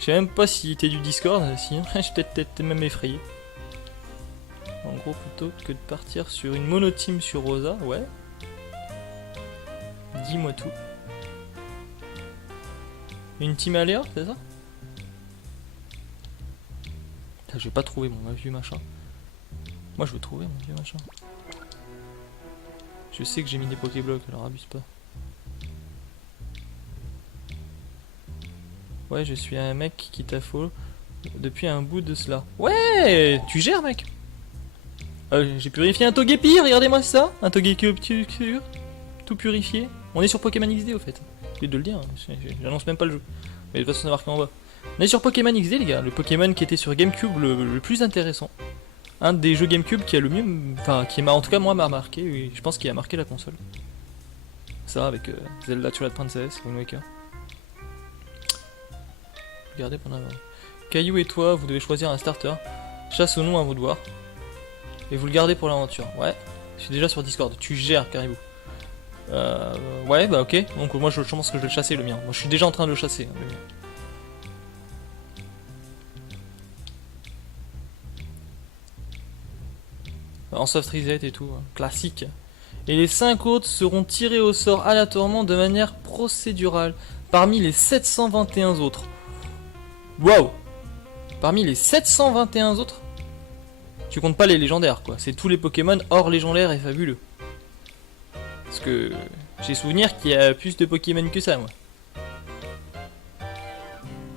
Je sais même pas si t'es du Discord, si je suis peut-être même effrayé. En gros, plutôt que de partir sur une monoteam sur Rosa, ouais. Dis-moi tout. Une team aléa, c'est ça? J'ai pas trouvé mon vieux machin. Moi je veux trouver mon vieux machin. Je sais que j'ai mis des Pokéblocs, alors abuse pas. Ouais, je suis un mec qui t'a follow depuis un bout de cela. Ouais, tu gères, mec. J'ai purifié un Togepi, regardez-moi ça. Un Togepi tout purifié. On est sur Pokémon XD au fait. J'ai de le dire, hein. J'annonce même pas le jeu. Mais de toute façon, c'est marqué en bas. On est sur Pokémon XD, les gars. Le Pokémon qui était sur GameCube le plus intéressant. Un des jeux GameCube qui a le mieux. Enfin, qui m'a en tout cas, moi, m'a marqué. Et je pense qu'il a marqué la console. Ça, avec Zelda Twilight Princess, Wind Waker. Regardez pendant. Caillou et toi, vous devez choisir un starter. Chasse au nom à vos devoirs. Et vous le gardez pour l'aventure. Ouais. Je suis déjà sur Discord. Tu gères, Caribou. Ouais, bah ok. Donc moi je pense que je vais le chasser, le mien. Moi je suis déjà en train de le chasser, hein, le mien. En soft reset et tout, hein. Classique. Et les 5 autres seront tirés au sort aléatoirement de manière procédurale parmi les 721 autres. Waouh! Parmi les 721 autres? Tu comptes pas les légendaires, quoi. C'est tous les Pokémon hors légendaires et fabuleux. Parce que j'ai souvenir qu'il y a plus de Pokémon que ça, moi.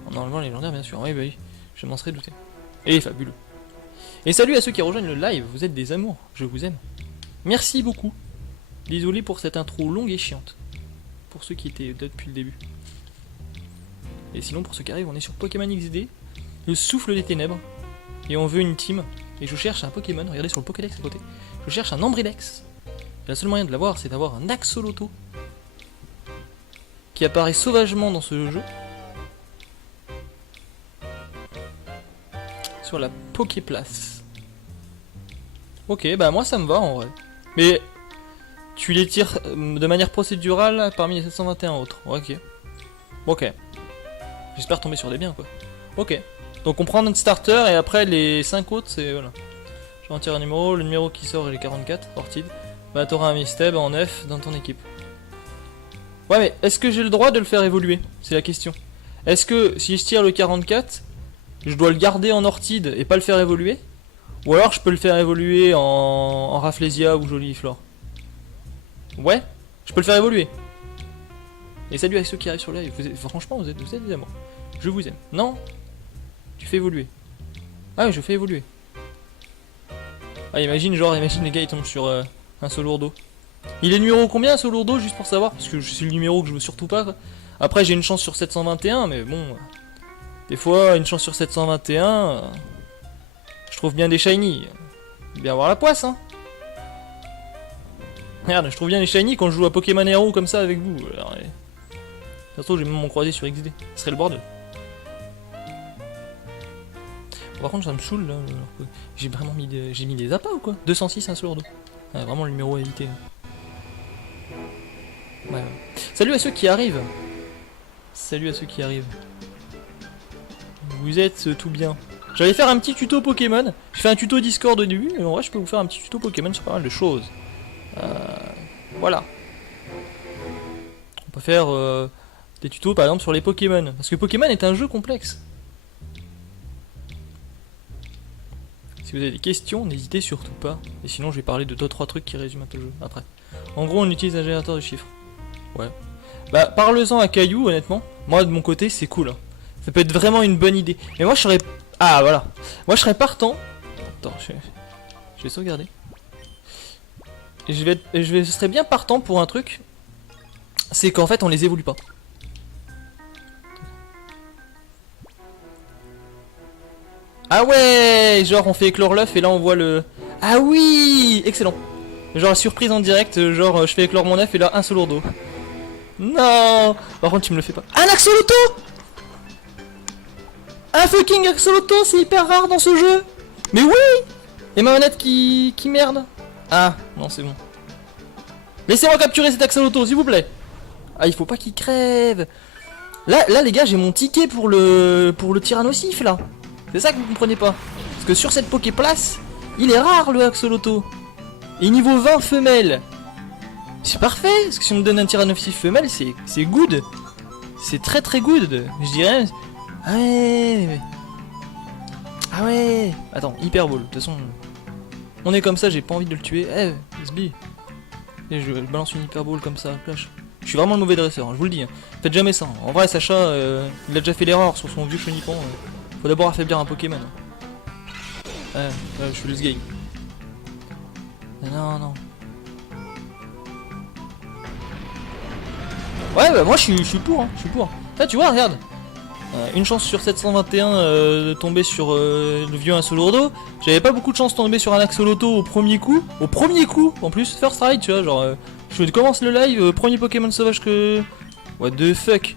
En enlevant les légendaires, bien sûr. Oui, bah oui, je m'en serais douté. Et fabuleux. Et salut à ceux qui rejoignent le live, vous êtes des amours, je vous aime. Merci beaucoup. Désolé pour cette intro longue et chiante. Pour ceux qui étaient là depuis le début. Et sinon, pour ceux qui arrivent, on est sur Pokémon XD, le souffle des ténèbres. Et on veut une team. Et je cherche un Pokémon, regardez sur le Pokédex à côté. Je cherche un Ambrilex. Et le seul moyen de l'avoir, c'est d'avoir un Axolotl qui apparaît sauvagement dans ce jeu. Sur la Poképlace. Ok, bah moi ça me va en vrai. Mais tu les tires de manière procédurale parmi les 721 autres. Ok. Ok. J'espère tomber sur des biens quoi. Ok. Donc on prend notre starter et après les 5 autres c'est voilà. Je vais en tirer un numéro, le numéro qui sort il est 44, Ortide. Bah t'auras un Misteb en F dans ton équipe. Ouais mais est-ce que j'ai le droit de le faire évoluer? C'est la question. Est-ce que si je tire le 44, je dois le garder en Ortide et pas le faire évoluer? Ou alors je peux le faire évoluer en Rafflesia ou Joliflore. Ouais, je peux le faire évoluer. Et salut à ceux qui arrivent sur le live. Franchement, vous êtes des amours. Je vous aime. Non? Tu fais évoluer. Ah oui, je fais évoluer. Ah, imagine les gars, ils tombent sur un Solourdo. Il est numéro combien un Solourdo, juste pour savoir? Parce que c'est le numéro que je veux surtout pas, quoi. Après, j'ai une chance sur 721, mais bon. Des fois, une chance sur 721. Je trouve bien des shiny. Bien avoir la poisse, hein. Regarde, je trouve bien les shiny quand je joue à Pokémon Hero comme ça avec vous. Alors, de toute façon, j'ai même mon croisé sur XD. Ce serait le bordel. Par contre, ça me saoule là. J'ai vraiment mis des appâts ou quoi? 206 un Solourdo. Ouais, vraiment le numéro à éviter. Ouais. Salut à ceux qui arrivent. Salut à ceux qui arrivent. Vous êtes tout bien. J'allais faire un petit tuto Pokémon. Je fais un tuto Discord au début, mais en vrai je peux vous faire un petit tuto Pokémon sur pas mal de choses. Voilà. On peut faire des tutos par exemple sur les Pokémon. Parce que Pokémon est un jeu complexe. Si vous avez des questions, n'hésitez surtout pas. Et sinon je vais parler de 2-3 trucs qui résument un peu le jeu après. En gros on utilise un générateur de chiffres. Ouais. Bah parle-en à Caillou honnêtement. Moi de mon côté c'est cool. Hein. Ça peut être vraiment une bonne idée. Mais moi je serais... Ah voilà. Moi je serais partant. Attends, je vais sauvegarder. Et je serais bien partant pour un truc. C'est qu'en fait on les évolue pas. Ah ouais. Genre on fait éclore l'œuf et là on voit le... Ah oui. Excellent. Genre surprise en direct. Genre je fais éclore mon œuf et là un Solourdo. Non. Par contre tu me le fais pas. Un Axolotl. Un fucking Axolotl, c'est hyper rare dans ce jeu. Mais oui. Et ma manette qui merde. Ah, non c'est bon. Laissez-moi capturer cet Axolotl, s'il vous plaît. Ah, il faut pas qu'il crève. Là les gars, j'ai mon ticket pour le Tyrannosif, là. C'est ça que vous comprenez pas. Parce que sur cette Poképlace, il est rare, le Axolotl. Et niveau 20 femelles. C'est parfait, parce que si on me donne un Tyrannosif femelle, c'est good. C'est très très good. Je dirais... Ah ouais. Ah ouais. Attends, Hyper Ball. De toute façon, on est comme ça, j'ai pas envie de le tuer. Eh, SB. Et je balance une Hyper Ball comme ça, flash. Je suis vraiment le mauvais dresseur, hein, je vous le dis. Hein. Faites jamais ça. Hein. En vrai, Sacha, il a déjà fait l'erreur sur son vieux Chenipan. Faut d'abord affaiblir un Pokémon. Ouais, je suis le game. Non. Ouais, bah moi je suis pour. Hein. Je suis pour. Là, tu vois, regarde. Une chance sur 721 de tomber sur le vieux Axolotl. J'avais pas beaucoup de chance de tomber sur un Axolotl au premier coup. Au premier coup, en plus, first ride, tu vois, genre je commence le live, premier Pokémon sauvage que... What the fuck.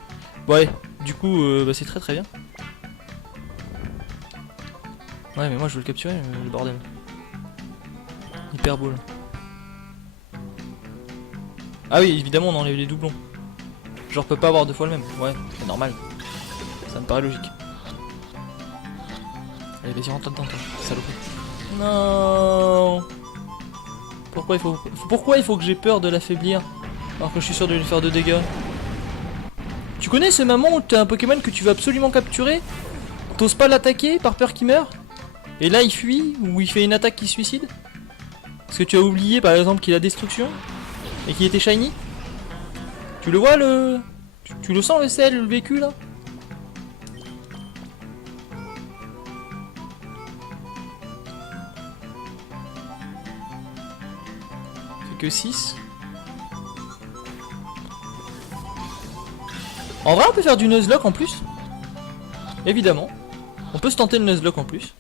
Ouais, du coup, bah, c'est très très bien. Ouais, mais moi je veux le capturer, le bordel. Hyper Ball. Ah oui, évidemment, on enlève les doublons. Genre, peut pas avoir deux fois le même. Ouais, c'est normal. Ça me paraît logique. Allez, vas-y, rentre là-dedans, toi, saloperie. Non. Pourquoi il faut que j'ai peur de l'affaiblir alors que je suis sûr de lui faire de dégâts? Tu connais ce moment où t'as un Pokémon que tu veux absolument capturer, t'oses pas l'attaquer par peur qu'il meure, et là il fuit ou il fait une attaque qui se suicide? Parce que tu as oublié par exemple qu'il a destruction et qu'il était shiny? Tu le vois le... Tu le sens le sel, le vécu là? Que 6. En vrai on peut faire du Nuzlocke en plus. Évidemment. On peut se tenter le Nuzlocke en plus.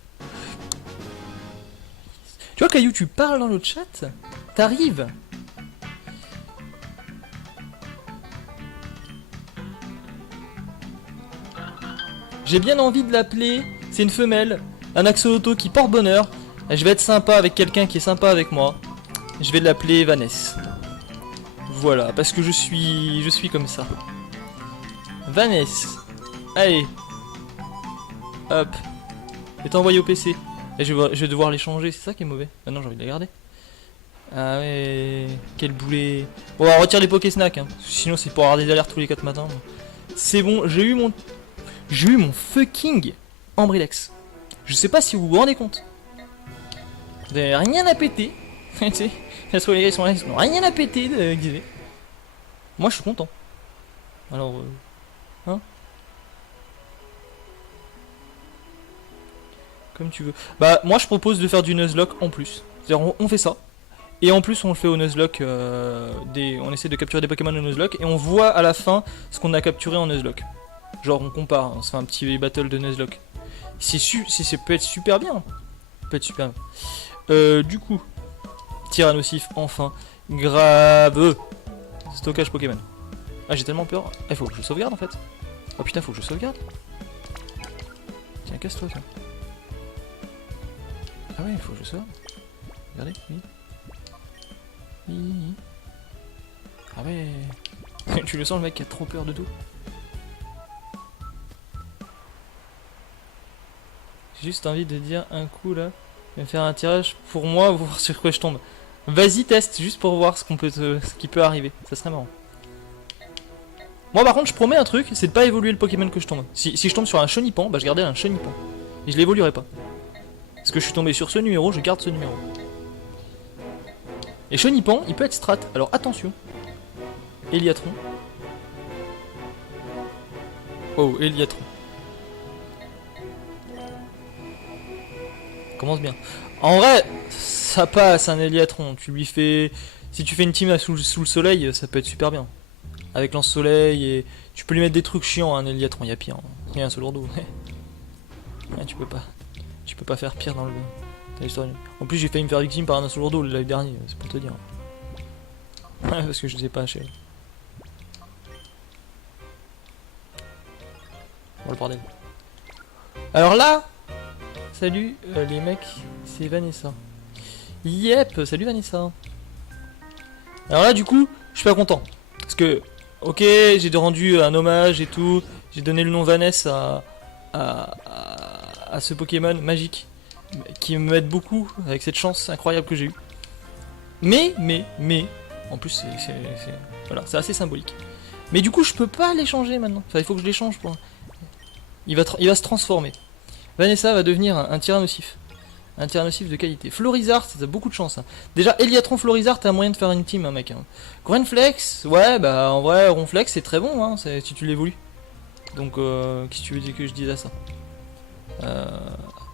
Tu vois Caillou, tu parles dans le chat. T'arrives. J'ai bien envie de l'appeler. C'est une femelle. Un axolotl qui porte bonheur. Je vais être sympa avec quelqu'un qui est sympa avec moi. Je vais l'appeler Vanessa. Voilà, parce que je suis comme ça. Vanessa. Allez. Hop. Je vais t'envoyer au PC. Et je vais devoir les changer, c'est ça qui est mauvais. Ah non, j'ai envie de la garder. Ah ouais. Quel boulet. Bon, on retire les Pokésnacks, hein. Sinon c'est pour avoir des alertes tous les 4 matins. C'est bon, j'ai eu mon fucking Ambrilex. Je sais pas si vous vous rendez compte. Vous avez rien à péter. Tu sais. Les gars ils sont là, ils n'ont rien à péter de Xavier. Moi je suis content. Alors hein, comme tu veux. Bah moi je propose de faire du Nuzlocke en plus. C'est-à-dire on fait ça. Et en plus on le fait au Nuzlocke, on essaie de capturer des Pokémon au Nuzlocke et on voit à la fin ce qu'on a capturé en Nuzlocke. Genre on compare, on se fait un petit battle de Nuzlocke. Ça peut être super bien. Ça peut être super bien. Du coup, Tyrannosif enfin. Grave. Stockage Pokémon. Ah j'ai tellement peur. Il faut que je sauvegarde en fait. Oh putain faut que je sauvegarde. Tiens casse-toi toi. Ah ouais il faut que je sauvegarde. Regardez, oui. Oui. Ah ouais. Tu le sens le mec qui a trop peur de tout. J'ai juste envie de dire un coup là. Je vais faire un tirage pour moi, voir sur quoi je tombe. Vas-y teste juste pour voir ce qui peut arriver. Ça serait marrant. Moi par contre je promets un truc, c'est de pas évoluer le Pokémon que je tombe. Si je tombe sur un Chenipan, bah je garderai un Chenipan. Et je l'évoluerai pas. Parce que je suis tombé sur ce numéro, je garde ce numéro. Et Chenipan, il peut être strat. Alors attention. Eliatron. Oh, Eliatron. Commence bien. En vrai, ça passe un Eliatron. Tu lui fais... Si tu fais une team sous le soleil, ça peut être super bien. Avec lance-soleil et... Tu peux lui mettre des trucs chiants à un Eliatron, il y a pire. Il y a un Solourdo. Ouais, tu peux pas faire pire dans le... En plus j'ai failli me faire victime par un Solourdo le live dernier, c'est pour te dire. Ouais, parce que je sais pas acheter. Oh le bordel. Alors là, salut les mecs, c'est Vanessa. Yep, salut Vanessa. Alors là du coup, je suis pas content. Parce que, ok, j'ai rendu un hommage et tout. J'ai donné le nom Vanessa à ce Pokémon magique. Qui m'aide beaucoup avec cette chance incroyable que j'ai eue. Mais, en plus voilà, c'est assez symbolique. Mais du coup je peux pas l'échanger maintenant. Enfin il faut que je l'échange pour... Il va se transformer. Vanessa va devenir un Tyrannosif. Un Tyrannosif de qualité. Florizard, ça a beaucoup de chance. Hein. Déjà, Eliatron Florizard, t'as moyen de faire une team, hein, mec. Hein. Grenflex, ouais, bah en vrai, Ronflex, c'est très bon, hein, si tu l'évolues. Donc, qu'est-ce que tu veux dire que je dise à ça?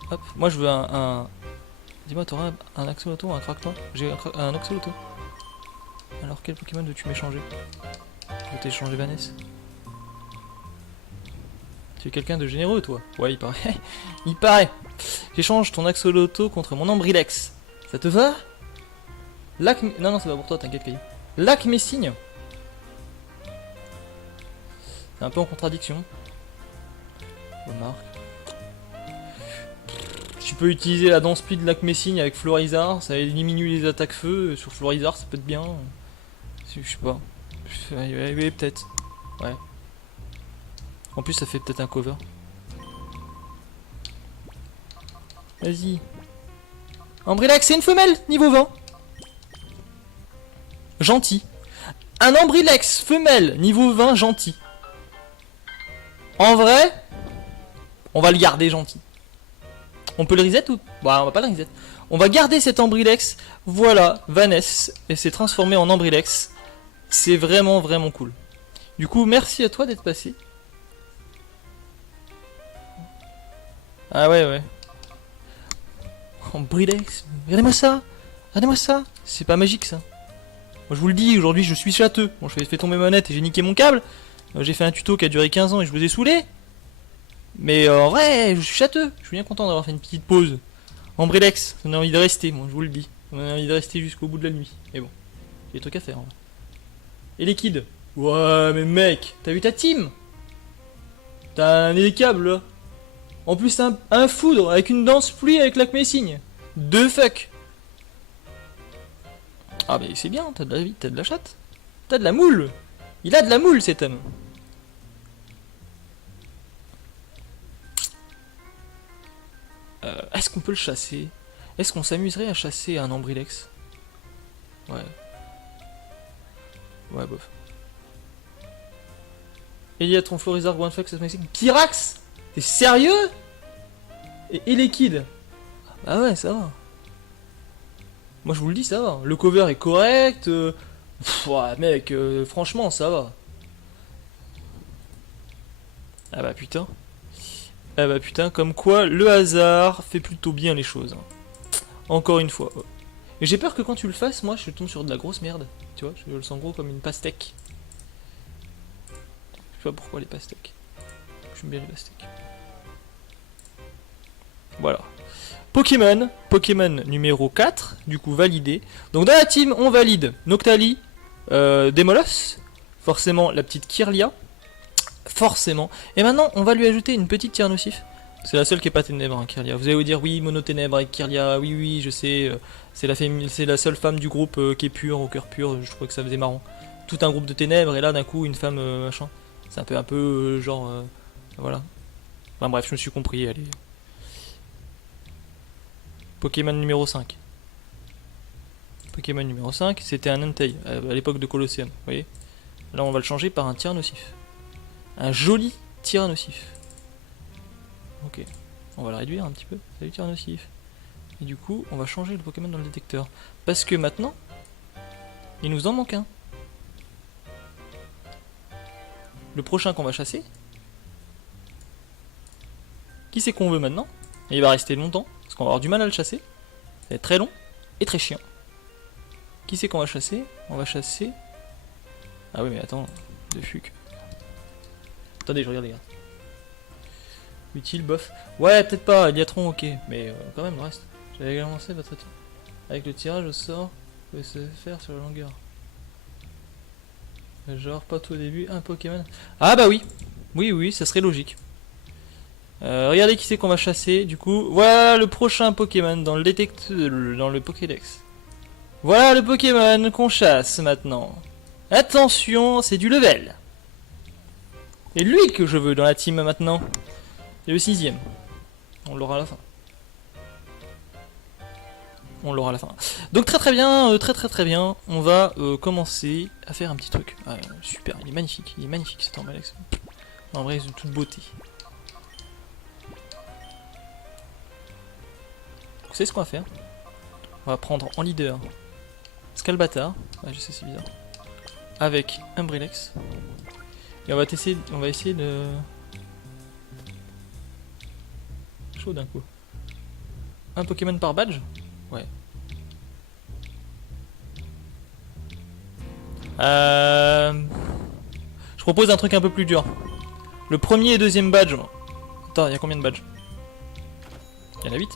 Hop, moi je veux un... Dis-moi, t'auras un axolotl ou un Kractois? J'ai un axolotl. Alors, quel Pokémon veux-tu m'échanger? Je vais t'échanger Vanessa. Tu es quelqu'un de généreux, toi? Ouais, il paraît. Il paraît. J'échange ton axolotl contre mon Ambrilex. Ça te va? Lac... Non, non, c'est pas pour toi, t'inquiète, Caillou. Lac Messigne. C'est un peu en contradiction. Remarque. Tu peux utiliser la danse speed lac Messing avec Florizard, ça diminue les attaques feu. Sur Florizard, ça peut être bien. Je sais pas. Oui, peut-être. Ouais. En plus, ça fait peut-être un cover. Vas-y. Ambrilax, c'est une femelle, niveau 20. Gentil. Un Ambrilax femelle, niveau 20, gentil. En vrai, on va le garder gentil. On peut le reset ou... Bah, on va pas le reset. On va garder cet Ambrilex. Voilà, Vanessa. Et s'est transformé en Ambrilex. C'est vraiment, vraiment cool. Du coup, merci à toi d'être passé. Ah ouais, ouais. Ambrilex. Regardez-moi ça. Regardez-moi ça. C'est pas magique, ça. Moi, je vous le dis, aujourd'hui, je suis châteux. Bon, je fait tomber ma manette et j'ai niqué mon câble. J'ai fait un tuto qui a duré 15 ans et je vous ai saoulé. Mais en vrai, je suis châteux. Je suis bien content d'avoir fait une petite pause. Ambrilex, on a envie de rester, moi, je vous le dis. On a envie de rester jusqu'au bout de la nuit. Mais bon, j'ai des trucs à faire. Hein. Et les kids. Ouais, mais mec, t'as vu ta team? T'as un câble là. En plus, t'as un foudre avec une danse pluie avec lac Messing. De fuck. Ah, mais c'est bien, t'as de la vie, t'as de la chatte. T'as de la moule. Il a de la moule, cet homme. Est-ce qu'on peut le chasser? Est-ce qu'on s'amuserait à chasser un Ambrilex? Ouais. Ouais, bof. Eliatron, Florizard, Guanfax, Pyrax? T'es sérieux? Et les kids? Ah ouais, ça va. Moi je vous le dis, ça va. Le cover est correct. Ouais, mec, franchement, ça va. Ah bah putain. Ah bah putain, comme quoi le hasard fait plutôt bien les choses. Encore une fois. Et j'ai peur que quand tu le fasses, moi je tombe sur de la grosse merde. Tu vois, je le sens gros comme une pastèque. Je sais pas pourquoi les pastèques. J'aime bien les pastèques. Voilà. Pokémon. Pokémon numéro 4. Du coup validé. Donc dans la team, on valide Noctali, Demolos. Forcément la petite Kirlia. Forcément. Et maintenant, on va lui ajouter une petite Tyrannocif. C'est la seule qui est pas ténèbre, hein, Kirlia. Vous allez vous dire, oui, monoténèbre avec Kirlia. Oui, oui, je sais. C'est la seule femme du groupe qui est pure, au cœur pur. Je trouvais que ça faisait marrant. Tout un groupe de ténèbres, et là, d'un coup, une femme machin. C'est un peu genre. Voilà. Enfin bref, je me suis compris. Allez. Pokémon numéro 5. Pokémon numéro 5, c'était un Entei à l'époque de Colosseum. Vous voyez. Là, on va le changer par un Tyrannocif. Un joli Tyrannocif. Ok, on va le réduire un petit peu. Salut Tyrannocif. Et du coup, on va changer le Pokémon dans le détecteur. Parce que maintenant, il nous en manque un. Le prochain qu'on va chasser. Qui c'est qu'on veut maintenant? Et il va rester longtemps, parce qu'on va avoir du mal à le chasser. Ça va être très long et très chiant. Qui c'est qu'on va chasser? On va chasser... Ah oui mais attends, de fuck. Attendez, je regarde les gars. Utile, bof. Ouais, peut-être pas, Eliatron, ok. Mais quand même, le reste. J'avais lancé votre tour. Avec le tirage au sort, vous pouvez se faire sur la longueur. Genre, pas tout au début, un Pokémon. Ah bah oui. Oui, oui, ça serait logique. Regardez qui c'est qu'on va chasser, du coup. Voilà le prochain Pokémon dans le détecteur, dans le Pokédex. Voilà le Pokémon qu'on chasse maintenant. Attention, c'est du level. Et lui que je veux dans la team maintenant. Et le 6ème. On l'aura à la fin. On l'aura à la fin. Donc très bien, très bien. On va commencer à faire un petit truc. Ah, super, il est magnifique cet Ambrilex. En vrai, c'est de toute beauté. Vous savez ce qu'on va faire? On va prendre en leader Scalbatar. Ouais, je sais, c'est bizarre. Avec Ambrilex. Et on va essayer de... Chaud d'un coup. Un Pokémon par badge? Ouais. Je propose un truc un peu plus dur. Le premier et deuxième badge. Attends, il y a combien de badges? Il y en a 8.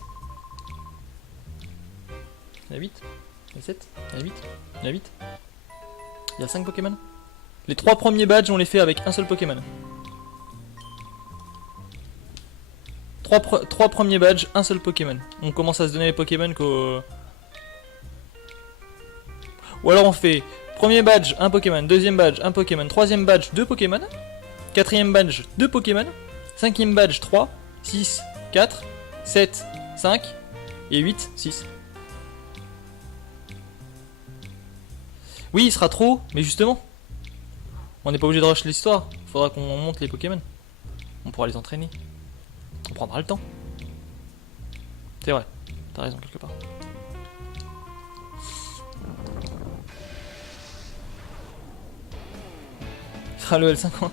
Il y en a 8. Il y en a 7. Il y en a 8. Il y en a 8. Il y a 5 Pokémon. Les 3 premiers badges, on les fait avec un seul Pokémon. 3 premiers badges, un seul Pokémon. On commence à se donner les Pokémon qu'au... Ou alors on fait premier badge, un Pokémon, deuxième badge, un Pokémon, troisième badge, 2 Pokémon, quatrième badge, 2 Pokémon, cinquième badge, 3, 6, 4, 7, 5 et 8, 6. Oui, il sera trop, mais justement, on n'est pas obligé de rush l'histoire. Il faudra qu'on monte les Pokémon. On pourra les entraîner. On prendra le temps. C'est vrai, t'as raison quelque part. Il sera le L50.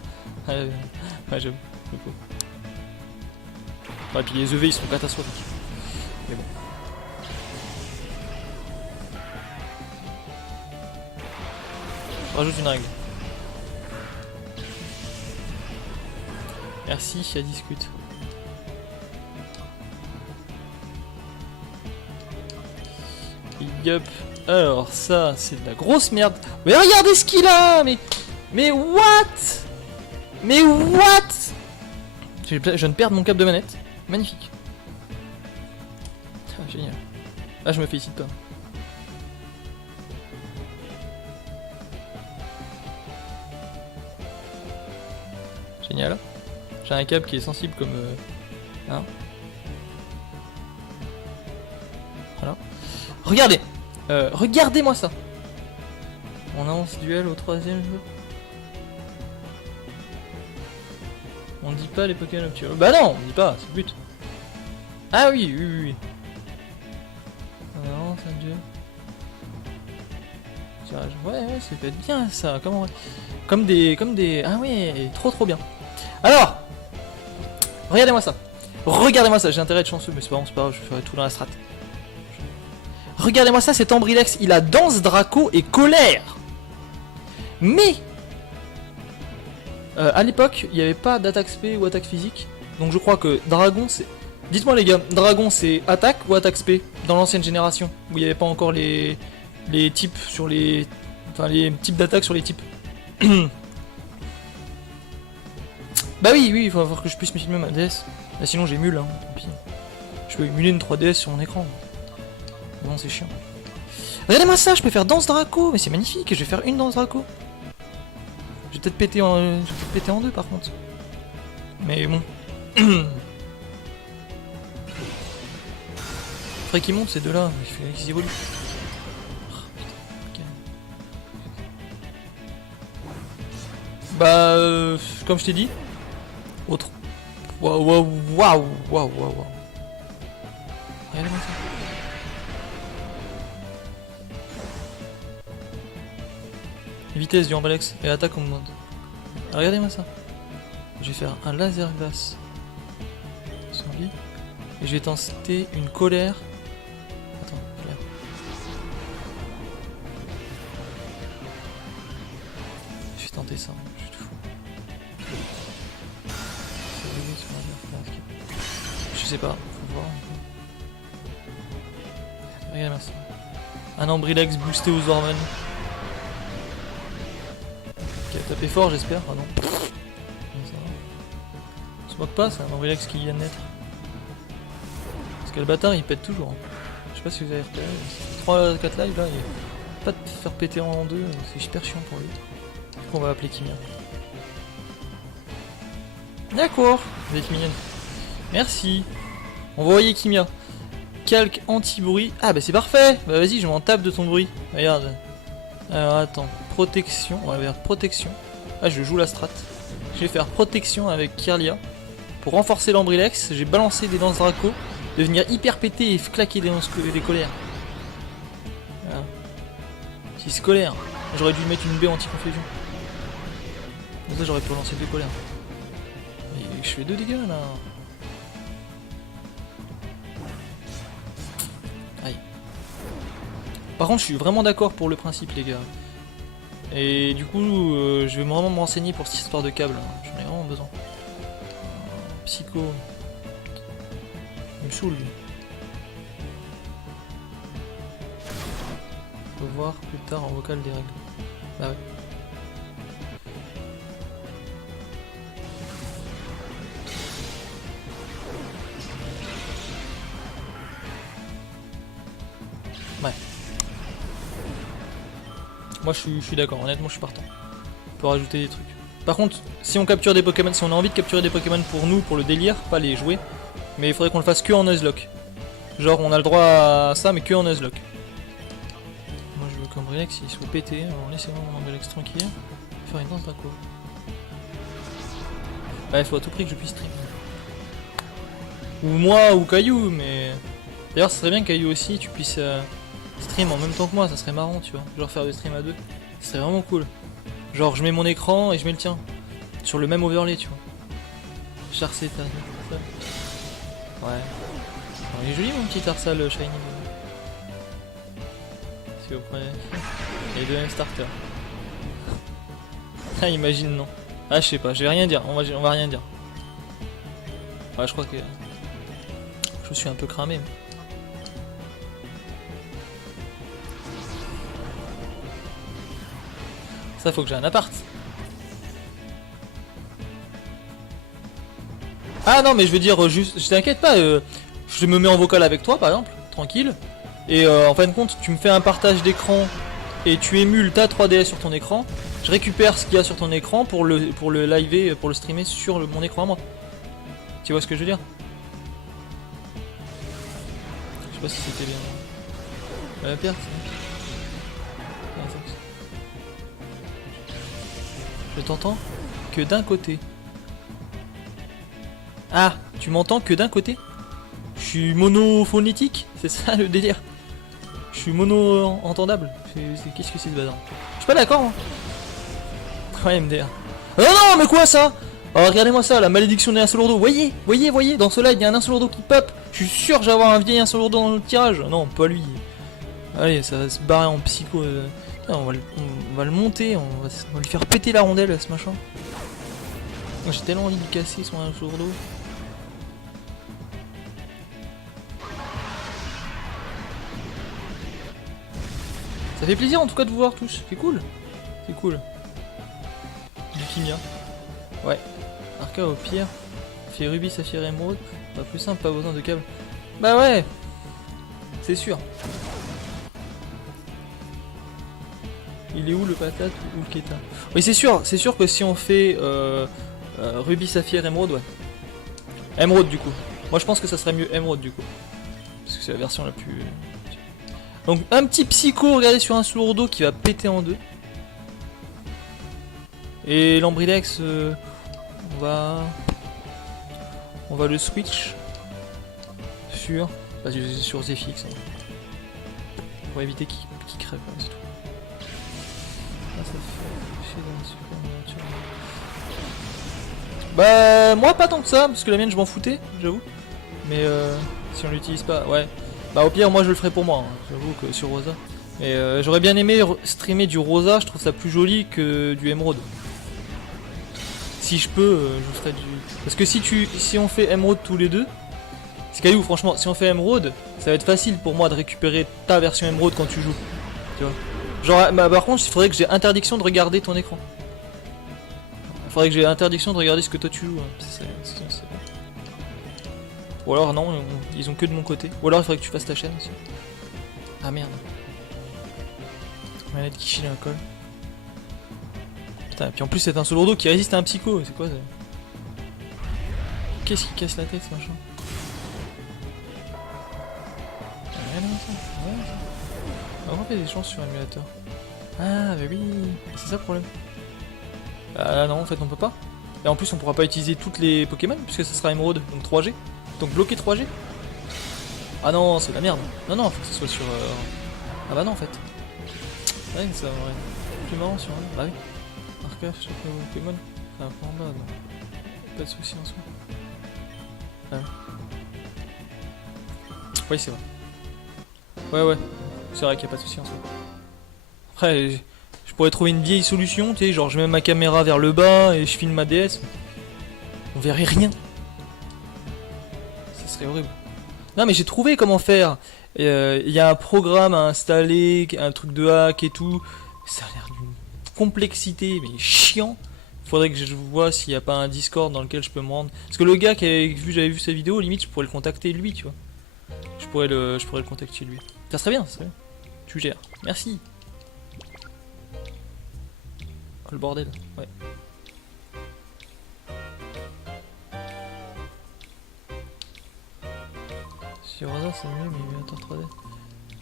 Ouais, j'avoue. Ouais, puis les EV ils sont catastrophiques. Mais bon. Je rajoute une règle. Merci, ça discute. Yup. Alors ça, c'est de la grosse merde. Mais regardez ce qu'il a. Mais what? Mais what? Je viens de perdre mon câble de manette. Magnifique. Ah, génial. Ah, je me félicite pas. Génial. J'ai un câble qui est sensible comme... hein. Voilà. Regardez. Regardez-moi ça. On avance duel au 3ème jeu. On dit pas les Pokémon nocturnes. Bah non, on dit pas, c'est le but. Ah oui, oui. On avance un duel. Ouais, ça peut être bien ça. Comment... Comme des... Ah ouais, trop bien. Alors, regardez-moi ça. Regardez-moi ça, j'ai intérêt de chanceux, mais c'est pas grave, je ferai tout dans la strat. Regardez-moi ça, cet Ambrilex, il a Danse, Draco et Colère. Mais à l'époque, il n'y avait pas d'attaque spé ou attaque physique. Donc je crois que Dragon, c'est... Dites-moi les gars, Dragon c'est attaque ou attaque spé dans l'ancienne génération, où il n'y avait pas encore les types sur les... Enfin les types d'attaque sur les types. Bah oui, il va falloir que je puisse me filmer ma DS. Bah, sinon j'émule, hein, tant pis. Je peux émuler une 3DS sur mon écran. Bon, c'est chiant. Regardez-moi ça, je peux faire Danse Draco, mais c'est magnifique, je vais faire une Danse Draco. Je vais peut-être péter en deux par contre. Mais bon. Faudrait qu'ils montent ces deux-là, il faut qu'ils évoluent. Oh, putain, okay. Bah, comme je t'ai dit. Autre. Waouh. Regardez-moi ça. Vitesse du Ambalex et attaque on me demande. Regardez-moi ça. Je vais faire un laser glace sur lui. Et je vais tenter une colère. Attends, colère. Je vais tenter ça, je suis tout fou. Je sais pas, faut voir. Regardez-moi ça. Un Ambrilex boosté aux hormones. Qui a tapé fort, j'espère. Ah non. On se moque pas, c'est un Ambrilex qui vient de naître. Parce que le bâtard il pète toujours. Je sais pas si vous avez repéré. 3-4 lives là, il va pas te faire péter en deux, c'est super chiant pour lui. Du coup, on va appeler Kimia. D'accord, vous êtes mignonne. Merci. On va envoyer Kimia. Calque anti-bruit. Ah bah c'est parfait. Bah vas-y, je m'en tape de ton bruit. Regarde. Alors attends, protection, on va faire protection. Ah je joue la strat. Je vais faire protection avec Kirlia. Pour renforcer l'Ambrilex, j'ai balancé des Danse Draco, devenir hyper pété et claquer des colères. Voilà. 6 colères. J'aurais dû mettre une B anti-confusion. Comme ça j'aurais pu lancer 2 colères. Et je fais 2 dégâts là. Aïe. Par contre je suis vraiment d'accord pour le principe les gars. Et du coup je vais vraiment me renseigner pour cette histoire de câble. J'en ai vraiment besoin. Psycho. Il me saoule lui. On peut voir plus tard en vocal des règles. Bah ouais. Moi je suis d'accord, honnêtement je suis partant. On peut rajouter des trucs. Par contre, si on capture des Pokémon, si on a envie de capturer des Pokémon pour nous, pour le délire, pas les jouer, mais il faudrait qu'on le fasse que en Nuzlocke. Genre on a le droit à ça mais que en Nuzlocke. Moi je veux qu'Ambrilex il soit pété, alors laissez-moi mon Ambrilex tranquille. Faire une danse quoi. Ouais, il faut à tout prix que je puisse stream. Ou moi ou Caillou, mais... D'ailleurs ce serait bien Caillou aussi, tu puisses stream en même temps que moi, ça serait marrant tu vois. Genre faire des streams à deux, ce serait vraiment cool. Genre je mets mon écran et je mets le tien. Sur le même overlay tu vois. Charcé t'as ça. Ouais. Il est joli mon petit Arsal Shiny. Si vous prenez... Il y a les deux mêmes starters. Ah imagine non. Ah je sais pas, je vais rien dire, on va rien dire. Ouais je crois que... Je suis un peu cramé. Mais... Ça faut que j'ai un appart. Ah non mais je veux dire juste, je t'inquiète pas, je me mets en vocal avec toi par exemple, tranquille. Et en fin de compte tu me fais un partage d'écran et tu émules ta 3DS sur ton écran. Je récupère ce qu'il y a sur ton écran pour le liver, pour le streamer sur mon écran à moi. Tu vois ce que je veux dire? Je sais pas si c'était bien. Pierre, je t'entends que d'un côté. Ah, tu m'entends que d'un côté? Je suis monophonétique? C'est ça le délire? Je suis mono-entendable? Qu'est-ce que c'est ce bazar? Je suis pas d'accord hein. Ouais MDR. Oh non mais quoi ça? Oh regardez-moi ça, la malédiction des Insolurdo. Voyez, dans ce live il y a un Insolurdo qui pop. Je suis sûr que j'ai avoir un vieil Insolurdo dans le tirage. Non, pas lui. Allez, ça va se barrer en psycho. On va le monter, on va lui faire péter la rondelle ce machin. J'ai tellement envie de lui casser son Insolurdo. Ça fait plaisir en tout cas de vous voir tous, c'est cool. C'est cool. Du Kimia. Ouais. Arca au pire. Fait Ruby, Saphir, Emerald. Pas plus simple, pas besoin de câble. Bah ouais. C'est sûr. Il est où le patate ou le Keta? Oui c'est sûr que si on fait Ruby, Saphir, Emerald, ouais. Emerald du coup. Moi je pense que ça serait mieux Emerald du coup. Parce que c'est la version la plus... Donc un petit psycho, regardez sur un Sourdo qui va péter en deux. Et l'Ambrilex, on va le switch sur Zephyx hein. Pour éviter qu'il crève, c'est tout. Ah, ça fait chier dans la super nature. Bah moi pas tant que ça, parce que la mienne je m'en foutais, j'avoue. Mais si on l'utilise pas, ouais. Bah au pire moi je le ferai pour moi, hein. J'avoue que sur Rosa. Mais j'aurais bien aimé streamer du Rosa, je trouve ça plus joli que du Emerald. Si je peux, je ferai du... Parce que si on fait Emerald tous les deux, c'est caillou franchement, si on fait Emerald, ça va être facile pour moi de récupérer ta version Emerald quand tu joues. Tu vois. Genre, bah, par contre, il faudrait que j'ai interdiction de regarder ton écran. Il faudrait que j'ai interdiction de regarder ce que toi tu joues. Hein. Ou alors non, ils ont que de mon côté. Ou alors il faudrait que tu fasses ta chaîne aussi. Ah merde. Manette qui chie un col. Putain, et puis en plus c'est un Sourdo qui résiste à un psycho, c'est quoi ça? Qu'est-ce qui casse la tête ce machin? On fait des chances sur émulateur. Ah bah oui, c'est ça le problème. Ah non en fait on peut pas. Et en plus on pourra pas utiliser toutes les Pokémon puisque ça sera Emerald, donc 3G. Donc bloqué 3G. Ah non c'est de la merde. Non faut que ce soit sur... Ah bah non en fait. Ouais ça aurait plus marrant sur un... Bah oui. Arcaf, chaque Pokémon. Enfin pas en bas non. Pas de soucis en soi. Ah. Oui c'est vrai. Ouais. C'est vrai qu'il n'y a pas de soucis en soi. Après, je pourrais trouver une vieille solution, tu sais, genre je mets ma caméra vers le bas et je filme ma DS. On verrait rien. Ça serait horrible. Non mais j'ai trouvé comment faire. Il y a un programme à installer, un truc de hack et tout. Ça a l'air d'une complexité, mais chiant. Faudrait que je vois s'il n'y a pas un Discord dans lequel je peux me rendre. Parce que le gars j'avais vu sa vidéo, limite je pourrais le contacter lui, tu vois. Je pourrais le contacter lui. Ça serait bien, ça serait bien. Tu gères. Merci. Oh, le bordel, ouais. Sur hasard c'est mieux, mais Emulator 3D.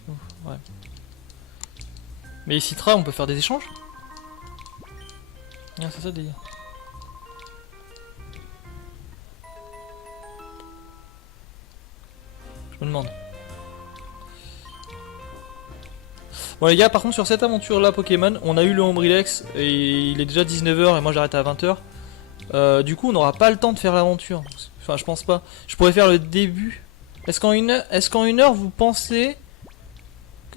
Ouf, ouais. Mais Citra, on peut faire des échanges? Ah, c'est ça le délire. Je me demande. Bon les gars, par contre sur cette aventure là Pokémon, on a eu le Ombrilex et il est déjà 19h et moi j'arrête à 20h. Du coup on n'aura pas le temps de faire l'aventure. Enfin je pense pas. Je pourrais faire le début. Est-ce qu'en une heure vous pensez...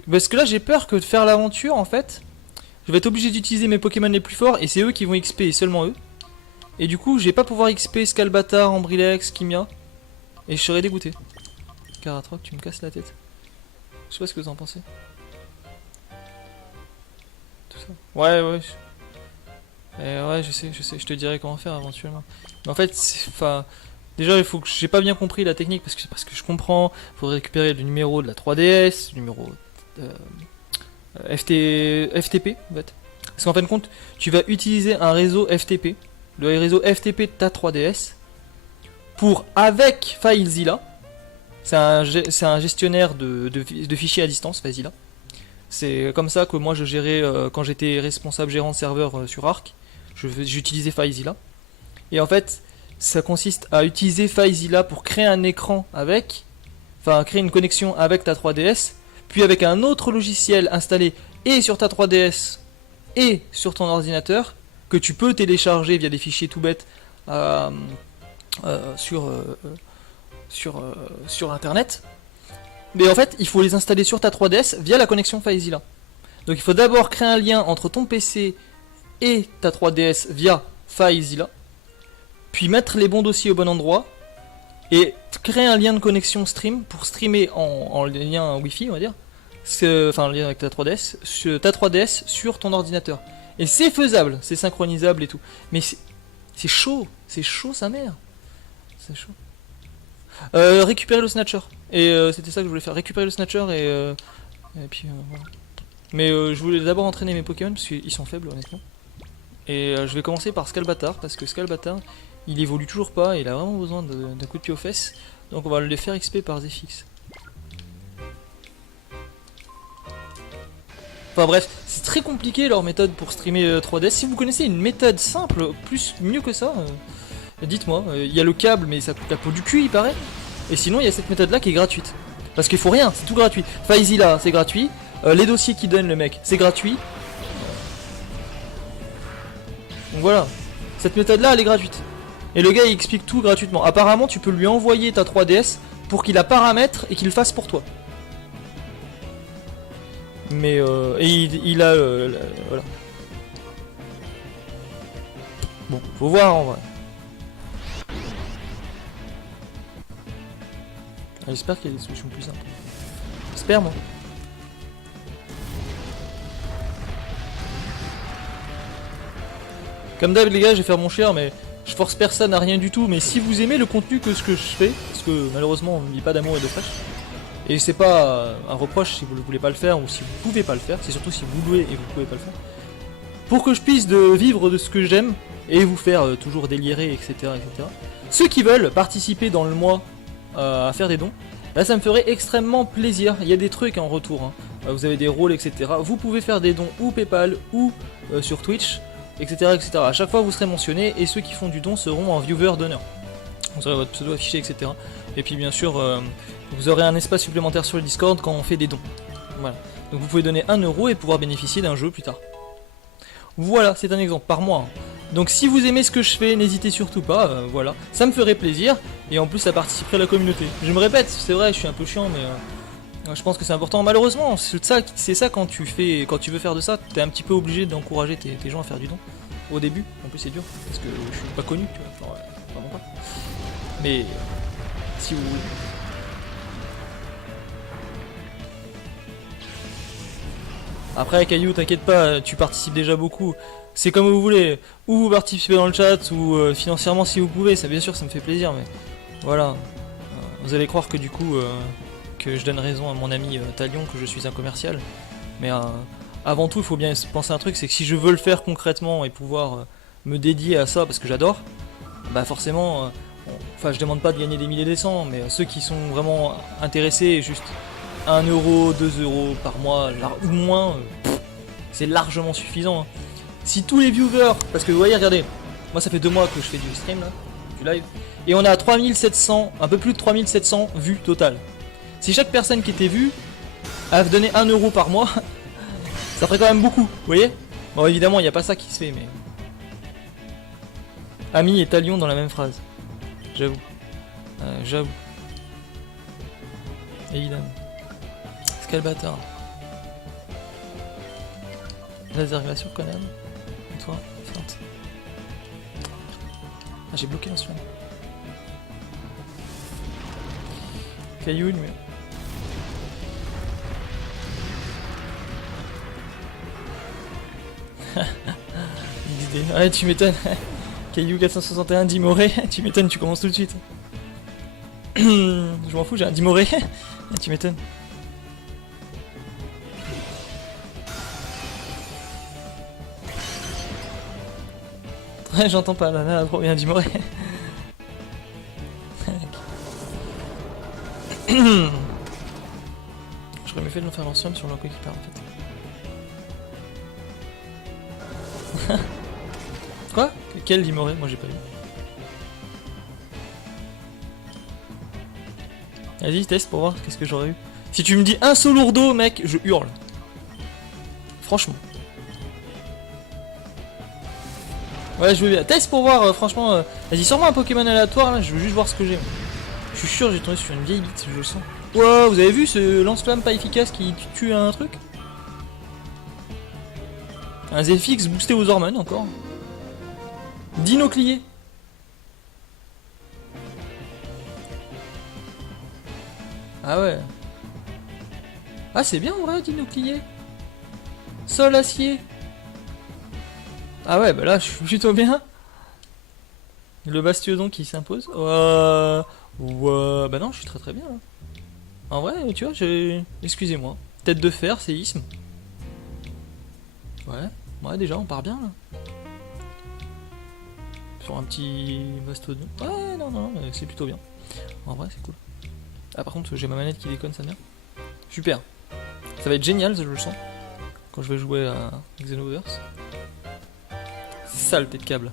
Parce que là j'ai peur que de faire l'aventure en fait, je vais être obligé d'utiliser mes Pokémon les plus forts et c'est eux qui vont XP et seulement eux. Et du coup je vais pas pouvoir XP Scalbatar, Ombrilex, Kimia. Et je serais dégoûté. Caratroc, tu me casses la tête. Je sais pas ce que vous en pensez. Tout ça. Ouais, ouais. Ouais, je sais, je te dirai comment faire éventuellement. Mais en fait, enfin, déjà, il faut que j'ai pas bien compris la technique parce que je comprends. Il faut récupérer le numéro de la 3DS, le numéro FTP en fait. Parce qu'en fin de compte, tu vas utiliser un réseau FTP, le réseau FTP de ta 3DS, pour avec FileZilla. C'est un gestionnaire de fichiers à distance, FileZilla. C'est comme ça que moi je gérais quand j'étais responsable gérant de serveur sur Arc. J'utilisais FileZilla. Et en fait, ça consiste à utiliser FileZilla pour créer un écran avec, enfin créer une connexion avec ta 3DS, puis avec un autre logiciel installé et sur ta 3DS et sur ton ordinateur, que tu peux télécharger via des fichiers tout bêtes sur internet. Mais en fait, il faut les installer sur ta 3DS via la connexion FileZilla. Donc il faut d'abord créer un lien entre ton PC et ta 3DS via FileZilla, puis mettre les bons dossiers au bon endroit, et créer un lien de connexion stream pour streamer en lien Wi-Fi, on va dire, enfin le lien avec ta 3DS, sur ton ordinateur. Et c'est faisable, c'est synchronisable et tout. Mais c'est chaud sa mère. C'est chaud. Récupérer le Snatcher. Et c'était ça que je voulais faire, récupérer le Snatcher et puis voilà. Mais je voulais d'abord entraîner mes Pokémon parce qu'ils sont faibles honnêtement. Et je vais commencer par Scalbatar parce que Scalbatar il évolue toujours pas et il a vraiment besoin d'un coup de pied aux fesses. Donc on va le faire XP par Zfix. Enfin bref, c'est très compliqué leur méthode pour streamer 3DS. Si vous connaissez une méthode simple, mieux que ça, dites-moi. Il y a le câble mais ça coûte la peau du cul il paraît. Et sinon il y a cette méthode là qui est gratuite. Parce qu'il faut rien, c'est tout gratuit. FileZilla c'est gratuit. Les dossiers qu'il donne le mec c'est gratuit. Donc voilà, cette méthode là elle est gratuite. Et le gars il explique tout gratuitement. Apparemment tu peux lui envoyer ta 3DS pour qu'il la paramètre et qu'il le fasse pour toi. Mais et il a voilà. Bon, faut voir en vrai. J'espère qu'il y a des solutions plus simples. J'espère moi. Comme d'hab les gars, je vais faire mon cher mais je force personne à rien du tout. Mais si vous aimez le contenu que ce que je fais, parce que malheureusement on ne vit pas d'amour et de fraîche. Et c'est pas un reproche si vous ne voulez pas le faire ou si vous pouvez pas le faire, c'est surtout si vous voulez et vous pouvez pas le faire. Pour que je puisse vivre de ce que j'aime et vous faire toujours délirer, etc., etc. Ceux qui veulent participer dans le mois à faire des dons, là ça me ferait extrêmement plaisir. Il y a des trucs en retour, hein. Vous avez des rôles, etc. Vous pouvez faire des dons ou PayPal ou sur Twitch, etc., etc. À chaque fois vous serez mentionné et ceux qui font du don seront en viewer d'honneur. Vous aurez votre pseudo affiché, etc. Et puis bien sûr, vous aurez un espace supplémentaire sur le Discord quand on fait des dons. Voilà. Donc vous pouvez donner 1 euro et pouvoir bénéficier d'un jeu plus tard. Voilà, c'est un exemple par mois. Hein. Donc si vous aimez ce que je fais, n'hésitez surtout pas, voilà. Ça me ferait plaisir, et en plus ça participerait à la communauté. Je me répète, c'est vrai, je suis un peu chiant, mais je pense que c'est important. Malheureusement, c'est ça quand tu veux faire de ça, t'es un petit peu obligé d'encourager tes gens à faire du don. Au début, en plus c'est dur, parce que je suis pas connu, tu vois, genre, vraiment pas. Mais si vous voulez. Après Caillou, t'inquiète pas, tu participes déjà beaucoup. C'est comme vous voulez, ou vous participez dans le chat, ou financièrement si vous pouvez, ça bien sûr ça me fait plaisir, mais voilà. Vous allez croire que du coup, que je donne raison à mon ami Talion, que je suis un commercial. Mais avant tout, il faut bien penser à un truc, c'est que si je veux le faire concrètement et pouvoir me dédier à ça parce que j'adore, bah forcément, enfin je demande pas de gagner des milliers et des cents, mais ceux qui sont vraiment intéressés, juste 1 euro, 2 euros par mois, ou moins, c'est largement suffisant. Hein. Si tous les viewers, parce que vous voyez, regardez, moi ça fait 2 mois que je fais du stream là, du live, et on a 3700, un peu plus de 3700 vues totales. Si chaque personne qui était vue a donné 1 euro par mois, ça ferait quand même beaucoup, vous voyez. Bon évidemment il n'y a pas ça qui se fait, mais... Ami et talion dans la même phrase. J'avoue. J'avoue. Évidemment. C'est quel bâtard. Laser glaciure quand même. Et toi, feinte. Ah j'ai bloqué l'instrument. Caillou mais... L'idée. Ouais tu m'étonnes. Caillou 461 Dimoré, tu m'étonnes, tu commences tout de suite. Je m'en fous, j'ai un Dimoré. Tu m'étonnes. Ouais, j'entends pas, là, trop bien Dimoré. J'aurais mieux fait de nous faire l'ensemble sur leur coéquipier en fait. Quoi? Quel Dimoré? Moi j'ai pas vu. Vas-y, teste pour voir qu'est-ce que j'aurais eu. Si tu me dis un seul lourdeau, mec, je hurle. Franchement. Ouais, je veux bien. Teste pour voir, franchement. Vas-y, sors-moi un Pokémon aléatoire là, je veux juste voir ce que j'ai. Je suis sûr, j'ai tombé sur une vieille bite, je le sens. Wow, vous avez vu ce lance-flamme pas efficace qui tue un truc? Un Zephyx boosté aux hormones encore. Dinoclier. Ah ouais. Ah c'est bien en vrai Dinoclier. Sol acier. Ah ouais bah là je suis plutôt bien. Le Bastiodon qui s'impose. Bah non je suis très très bien là. En vrai tu vois j'ai... Excusez-moi. Tête de fer, séisme. Ouais déjà on part bien là. Sur un petit Bastiodon. Ouais non c'est plutôt bien. En vrai c'est cool. Ah par contre j'ai ma manette qui déconne sa mère. Super. Ça va être génial je le sens. Quand je vais jouer à Xenoverse. C'est ça le tête de câble.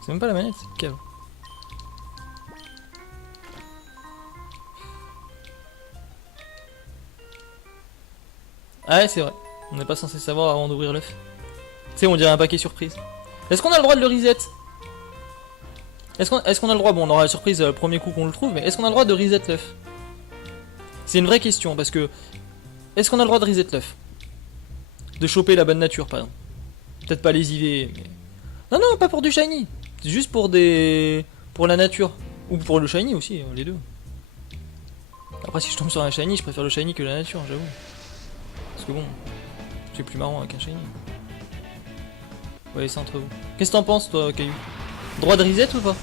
C'est même pas la manette, c'est le câble. Ah ouais c'est vrai. On n'est pas censé savoir avant d'ouvrir l'œuf. Tu sais on dirait un paquet surprise. Est-ce qu'on a le droit de le reset? Est-ce qu'on a le droit, bon on aura la surprise le premier coup qu'on le trouve, mais est-ce qu'on a le droit de reset l'œuf? C'est une vraie question parce que... Est-ce qu'on a le droit de reset l'œuf? De choper la bonne nature par exemple. Peut-être pas les IV, mais... Non, pas pour du shiny. C'est juste pour des... Pour la nature. Ou pour le shiny aussi, les deux. Après si je tombe sur un shiny, je préfère le shiny que la nature, j'avoue. Parce que bon, c'est plus marrant avec un shiny. Voyez ça entre vous. Qu'est-ce que t'en penses toi, Caillou? Droit de reset ou pas?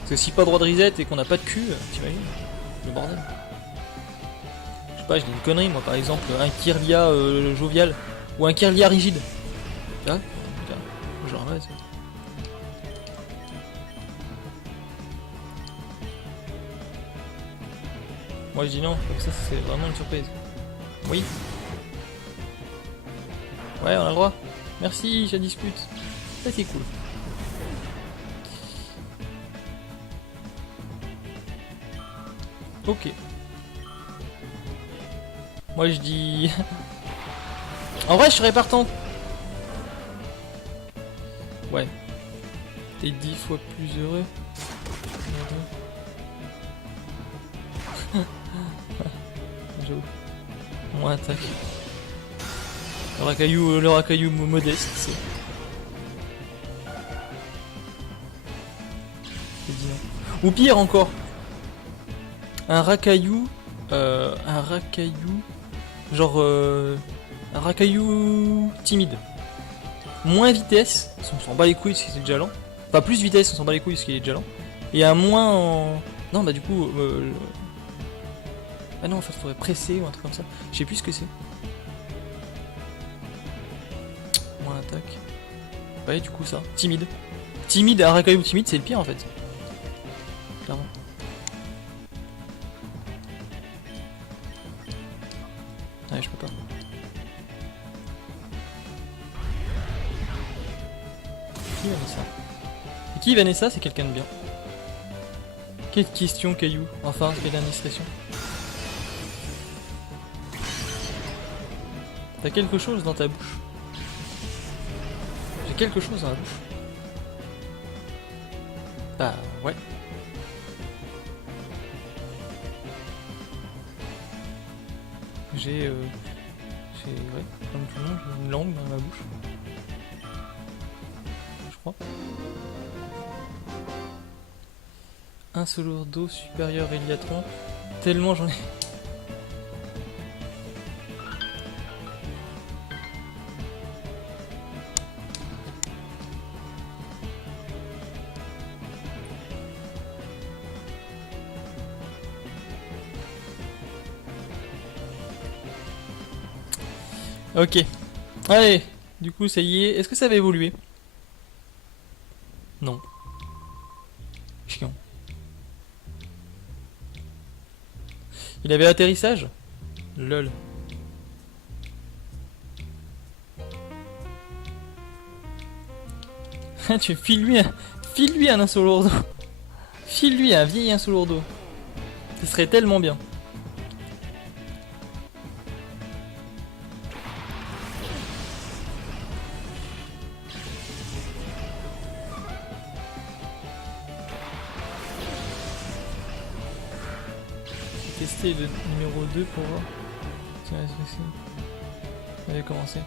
Parce que si pas droit de reset et qu'on a pas de cul, t'imagines? Le bordel. Je sais pas, je dis une connerie moi par exemple, un Kirlia jovial. Ou un Kirlia rigide. Ah, je le ramasse. Moi je dis non, comme ça c'est vraiment une surprise. Oui. Ouais, on a le droit. Merci, je discute. Ça c'est cool. Ok. Moi je dis... En vrai je serais partant. Ouais. T'es 10 fois plus heureux. J'avoue. Moins attaque. Le racaillou modeste, c'est. Ou pire encore. Un racaillou. Genre. Un racaillou timide. Moins vitesse, on s'en bat les couilles parce qu'il est déjà lent. Enfin plus vitesse, on s'en bat les couilles parce qu'il est déjà lent. Et un moins en... Non bah du coup... Ah non en fait faudrait presser ou un truc comme ça. Je sais plus ce que c'est. Tac. Ouais, du coup, ça. Timide. Timide, un racaillou timide, c'est le pire en fait. Clairement. Ouais, je peux pas. Qui Vanessa? Et qui Vanessa? C'est quelqu'un de bien. Quelle question, caillou? Enfin, quelle indiscrétion. T'as quelque chose dans ta bouche. J'ai quelque chose dans la bouche. Bah, ouais. J'ai ouais, comme tout le monde, j'ai une langue dans ma bouche. Je crois. Un solo d'eau supérieur Eliatron. Tellement j'en ai. Ok. Allez. Du coup, ça y est. Est-ce que ça va évoluer? Non. Chiant. Il avait atterrissage? Lol. Tu file-lui un insolourdo. File-lui un vieil insolourdo. Ce serait tellement bien. Tester le numéro 2 pour voir. Tiens, on avait commencé.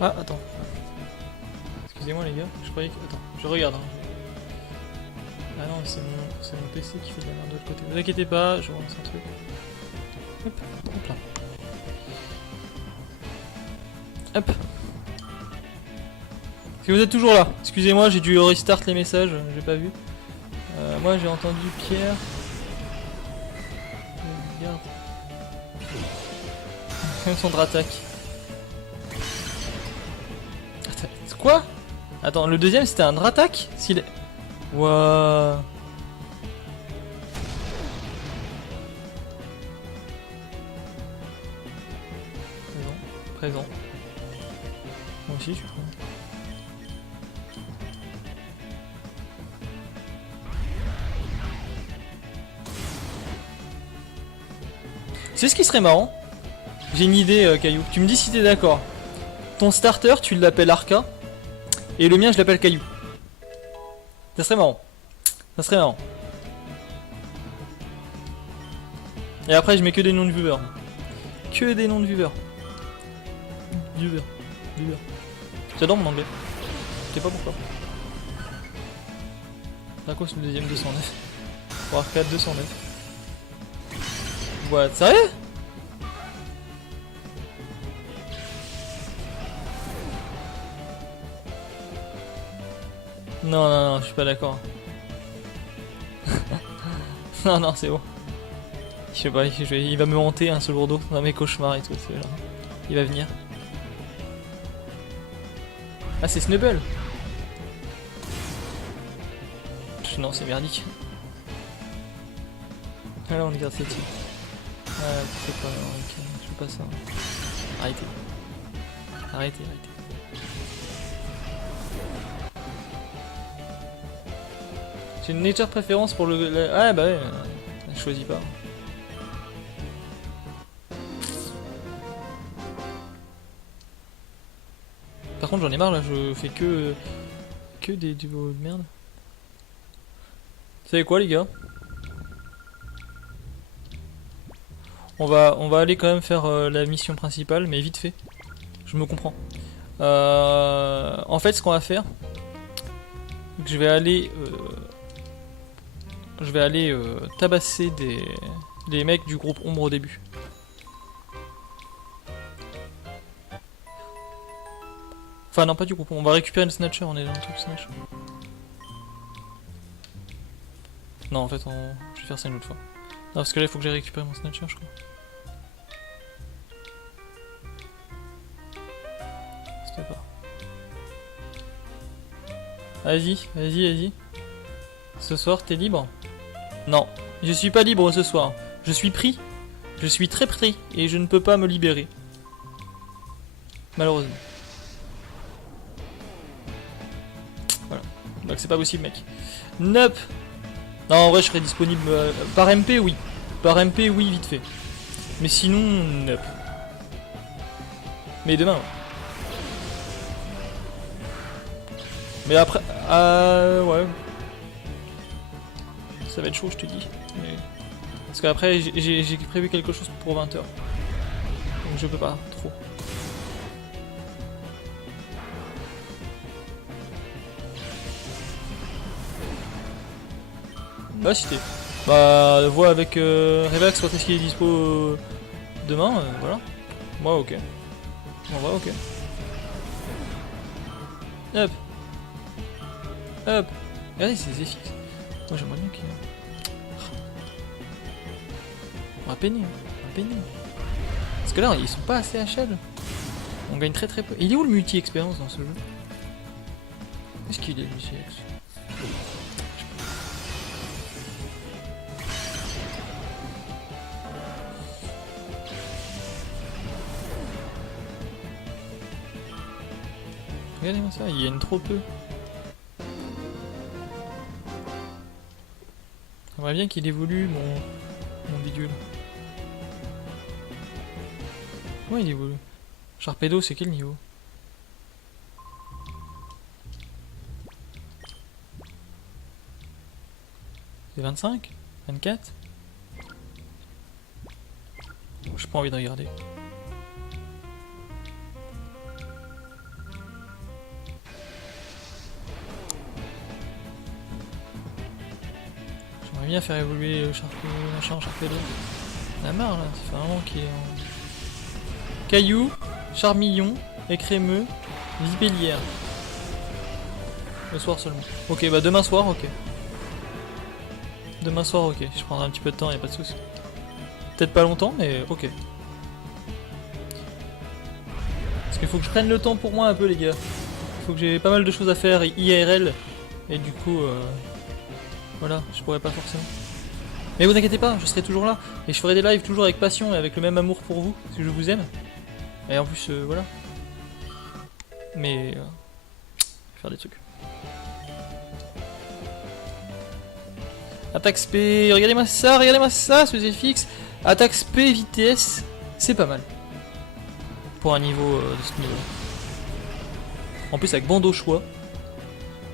Ah, attends. Excusez-moi les gars, je croyais que... Attends, je regarde. Hein. Ah non, c'est mon PC qui fait de la merde de l'autre côté. Ne vous inquiétez pas, je relance un truc. Hop, hop là. Hop. Si vous êtes toujours là, excusez-moi, j'ai dû restart les messages, j'ai pas vu. Moi j'ai entendu Pierre. Regarde. Centre attaque. Quoi? Attends, le deuxième c'était un Dratak? S'il est... Wouah. Présent. Moi aussi je suis présent. C'est ce qui serait marrant. J'ai une idée, Caillou. Tu me dis si t'es d'accord. Ton starter, tu l'appelles Arca. Et le mien, je l'appelle Caillou. Ça serait marrant. Ça serait marrant. Et après, je mets que des noms de viewers. Que des noms de viewers. Viewer. J'adore mon anglais. Je sais pas pourquoi. C'est à quoi le deuxième 209? Pour Arcade 209. What? Sérieux? Non, je suis pas d'accord. non, c'est bon. Je sais pas, il va me hanter un seul lourdeau dans mes cauchemars et tout. Genre, il va venir. Ah, c'est Snubble. Non, c'est merdique. Alors, on garde cette île. Ah, tu fais pas, ok, je fais pas ça. Arrêtez. J'ai une légère préférence pour le... Ah bah ouais, je choisis pas. Par contre j'en ai marre là, je fais que des duos de merde. Vous savez quoi les gars? On va aller quand même faire la mission principale, mais vite fait. Je me comprends. En fait, ce qu'on va faire, c'est que je vais aller tabasser les mecs du groupe Ombre au début. Enfin non, pas du groupe, on va récupérer le Snatcher, on est dans le truc Snatcher. Non, en fait, je vais faire ça une autre fois. Non, parce que là, il faut que j'ai récupéré mon Snatcher, je crois. C'était pas. Vas-y, vas-y, vas-y. Ce soir, t'es libre? Non, je suis pas libre ce soir. Je suis pris. Je suis très pris et je ne peux pas me libérer. Malheureusement. Voilà. Donc c'est pas possible, mec. Nope. Non, en vrai, je serai disponible par MP, oui. Par MP, oui, vite fait. Mais sinon, nope. Mais demain, ouais. Mais après, ouais. Ça va être chaud, je te dis. Mais... Parce qu'après, j'ai prévu quelque chose pour 20 h. Donc je peux pas trop. Bah si t'es. Bah vois avec Revax quand est-ce qu'il est dispo demain, voilà. Moi ok. En vrai ok. Hop. Hop. Regardez ces FX. Moi j'aimerais bien qu'il... On va peiner, on va peiner. Parce que là ils sont pas assez HL. On gagne très peu. Il est où le multi-expérience dans ce jeu? Est-ce qu'il est le multi-ex? Regardez-moi ça, il gagne trop peu. J'aimerais bien qu'il évolue mon bidule. Comment il évolue? Sharpedo, c'est quel niveau? C'est 25? 24? J'ai pas envie de regarder. J'aimerais bien faire évoluer le Sharpedo. On a marre là, ça fait un moment qu'il est en... Caillou, Charmillon, Écrémeux, Vipellière. Le soir seulement. Ok, bah demain soir, ok. Demain soir, ok. Je prendrai un petit peu de temps, y'a pas de soucis. Peut-être pas longtemps, mais ok. Parce qu'il faut que je prenne le temps pour moi un peu, les gars. Il faut que j'ai pas mal de choses à faire IRL. Et du coup, voilà, je pourrais pas forcément. Mais vous inquiétez pas, je serai toujours là. Et je ferai des lives toujours avec passion et avec le même amour pour vous. Parce que je vous aime. Et en plus, voilà. Mais... faire des trucs. Attaque SP, regardez-moi ça, ce ZFX. Attaque SP, vitesse, c'est pas mal. Pour un niveau de ce niveau. En plus avec bande au choix.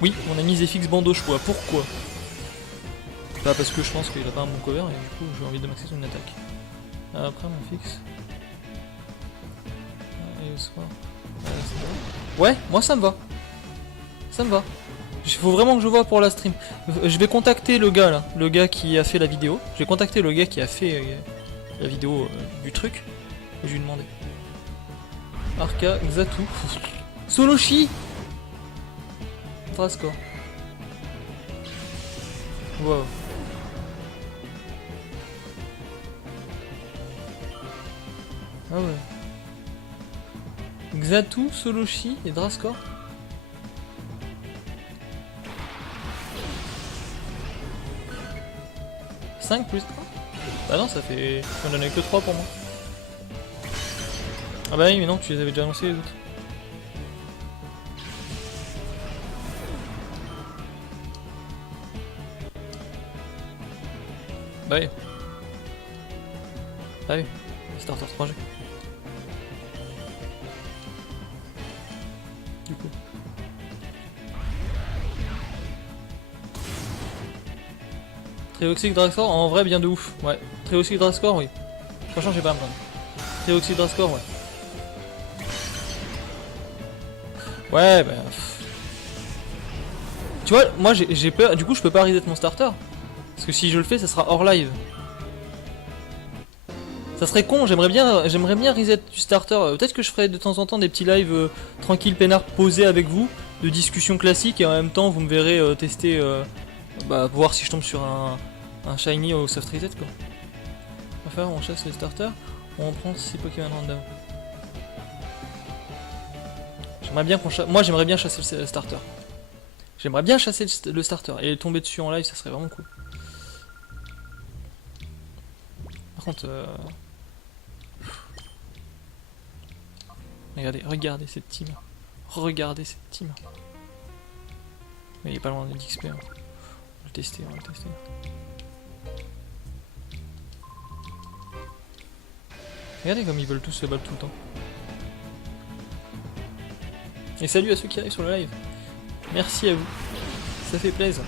Oui, on a mis ZFX bande au choix, pourquoi? Bah parce que je pense qu'il a pas un bon cover et du coup j'ai envie de maxer son attaque. Après mon fixe. Et le soir. Ouais, moi ça me va. Ça me va. Il faut vraiment que je vois pour la stream. Je vais contacter le gars là, le gars qui a fait la vidéo. Je vais contacter le gars qui a fait la vidéo du truc. Et je vais lui demander. Arca, Xatu. Soloshi Drascore. Wow. Ah ouais. Xatu, Soloshi et Drascore. « 5 plus 1 ?» Bah non, ça fait... On en a que 3 pour moi. Ah bah oui, mais non, tu les avais déjà annoncés les autres. Bah oui. Bah oui, starter 3G. Du coup. Trioxyde Drascore, en vrai bien de ouf. Ouais. Trioxyde Drascore, oui. Franchement, j'ai pas à me plaindre. Trioxyde Drascore, ouais. Ouais, bah... Tu vois, moi j'ai peur, du coup je peux pas reset mon starter. Parce que si je le fais, ça sera hors live. Ça serait con, j'aimerais bien reset du starter. Peut-être que je ferai de temps en temps des petits lives tranquilles, peinards, posés avec vous, de discussion classique, et en même temps vous me verrez tester, bah, voir si je tombe sur un shiny au soft reset quoi. Enfin, on chasse les starters, on prend 6 Pokémon random. J'aimerais bien qu'on chasse. Moi j'aimerais bien chasser le starter. J'aimerais bien chasser le starter et tomber dessus en live, ça serait vraiment cool. Par contre, regardez cette team. Regardez cette team. Mais il est pas loin d'XP. Hein. On va le tester, on va le tester. Regardez comme ils veulent tous se battre tout le temps. Et salut à ceux qui arrivent sur le live. Merci à vous. Ça fait plaisir.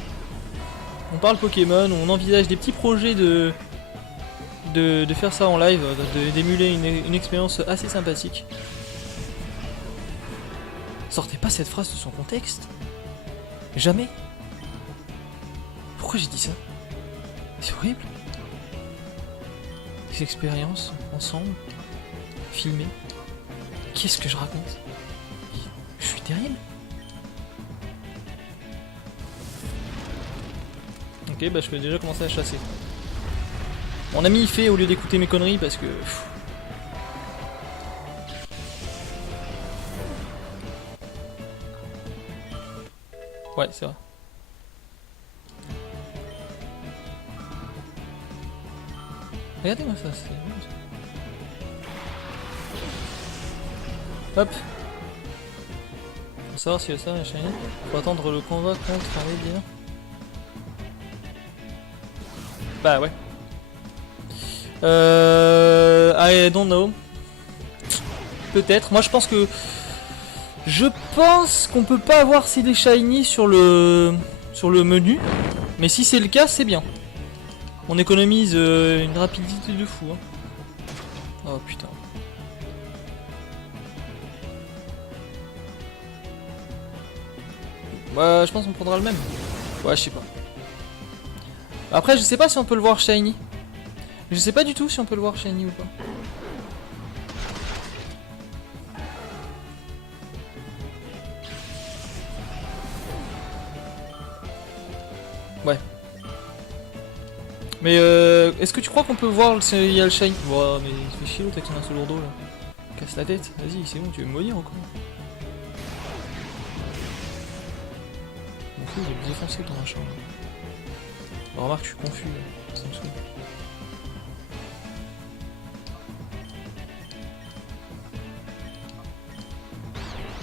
On parle Pokémon, on envisage des petits projets de faire ça en live, d'émuler une expérience assez sympathique. Sortez pas cette phrase de son contexte. Jamais. Pourquoi j'ai dit ça? C'est horrible. Des expériences ensemble, filmées. Qu'est-ce que je raconte? Je suis terrible. Ok, bah je peux déjà commencer à chasser. Mon ami il fait au lieu d'écouter mes conneries parce que... Ouais, c'est vrai. Regardez-moi ça, c'est bon ça. Hop. Pour savoir si le star est shiny, faut attendre le combat contre un Lédia. Bah ouais. I don't know. Peut-être. Moi je pense que... Je pense qu'on peut pas avoir CD shiny sur le menu. Mais si c'est le cas, c'est bien. On économise une rapidité de fou. Hein. Oh putain. Bah je pense qu'on prendra le même. Ouais, je sais pas. Après je sais pas si on peut le voir shiny. Je sais pas du tout si on peut le voir shiny ou pas. Ouais. Mais est-ce que tu crois qu'on peut voir s'il y a le shiny? Ouais, mais il fait chier l'autre avec son seul lourdeau là. Casse la tête, vas-y, c'est bon, tu veux me maudire encore. Mon fou, il est défoncé ton machin. Bon, remarque, je suis confus là. Ça me saoule.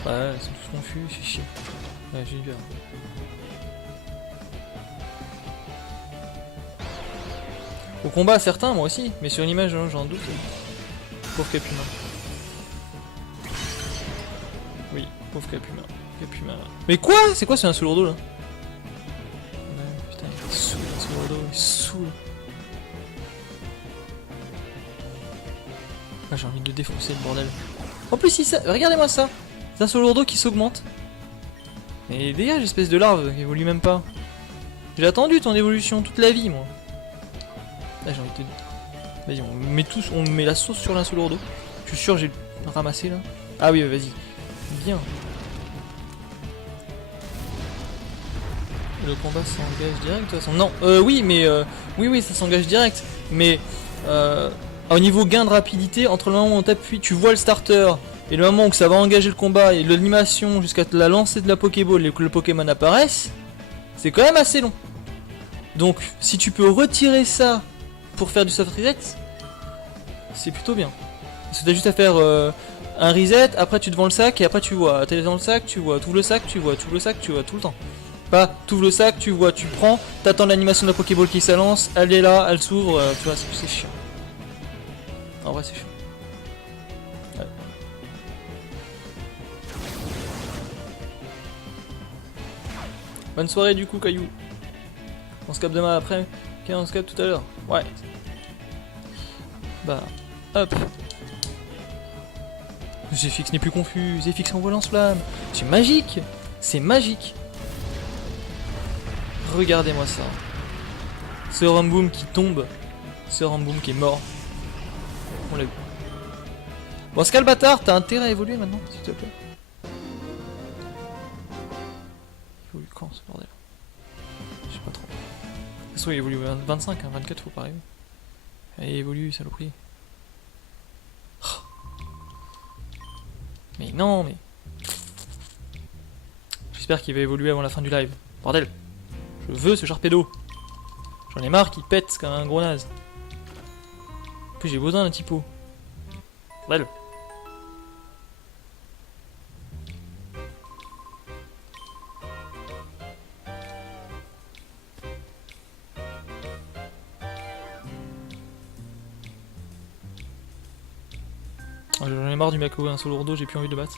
Ouais, ils sont tous confus, il fait chier. Ouais, j'ai eu peur. Au combat, certains, moi aussi, mais sur une image, j'en doute. Pauvre Capuma. Oui, pauvre Capuma. Capuma. Mais quoi? C'est quoi, c'est un sous-lourdeau là? Ouais, putain, il est saoul, un sous-lourdeau, il saoule. Ah, j'ai envie de le défoncer, le bordel. En plus, regardez-moi ça. C'est un sous-lourdeau qui s'augmente. Et dégage, espèce de larve, qui évolue même pas. J'ai attendu ton évolution toute la vie, moi. Là j'ai envie de te dire. Vas-y, on met la sauce sur l'un sous lourdeau. Je suis sûr j'ai ramassé là. Ah oui, vas-y. Bien. Le combat s'engage direct de toute façon. Non, oui, mais oui, ça s'engage direct. Mais au niveau gain de rapidité, entre le moment où on t'appuie, tu vois le starter, et le moment où ça va engager le combat et l'animation jusqu'à la lancée de la Pokéball et que le Pokémon apparaisse, c'est quand même assez long. Donc, si tu peux retirer ça pour faire du soft reset, c'est plutôt bien. Parce que t'as juste à faire un reset, après tu te vends le sac et après tu vois. T'es dans le sac, tu vois, t'ouvres le sac, tu vois, t'ouvres le sac, tu vois, tout le temps. Pas t'ouvres le sac, tu vois, tu prends, t'attends l'animation de la Pokéball qui s'élance, elle est là, elle s'ouvre, tu vois, c'est chiant. En vrai, c'est chiant. Ouais. Bonne soirée du coup, Caillou. On se capte demain après. Ok, on se capte tout à l'heure. Ouais. Bah, hop. Zephyx n'est plus confus, Zephyx envoie lance-flamme. C'est magique. C'est magique. Regardez-moi ça. Ce Rumboom qui tombe. Ce Rumboom qui est mort. On l'a vu. Bon, Scalbatar, t'as intérêt à évoluer maintenant, s'il te plaît. Il évolue quand ce bordel? Je sais pas trop. De toute façon, il évolue 25, hein, 24, faut pas arriver. Allez, évolue, saloperie. Mais non, mais... J'espère qu'il va évoluer avant la fin du live. Bordel. Je veux ce Sharpedo. J'en ai marre qu'il pète comme un gros naze. En plus, j'ai besoin d'un typo. Bordel. J'en ai marre du Mako, un solo lourdeau, j'ai plus envie de le battre.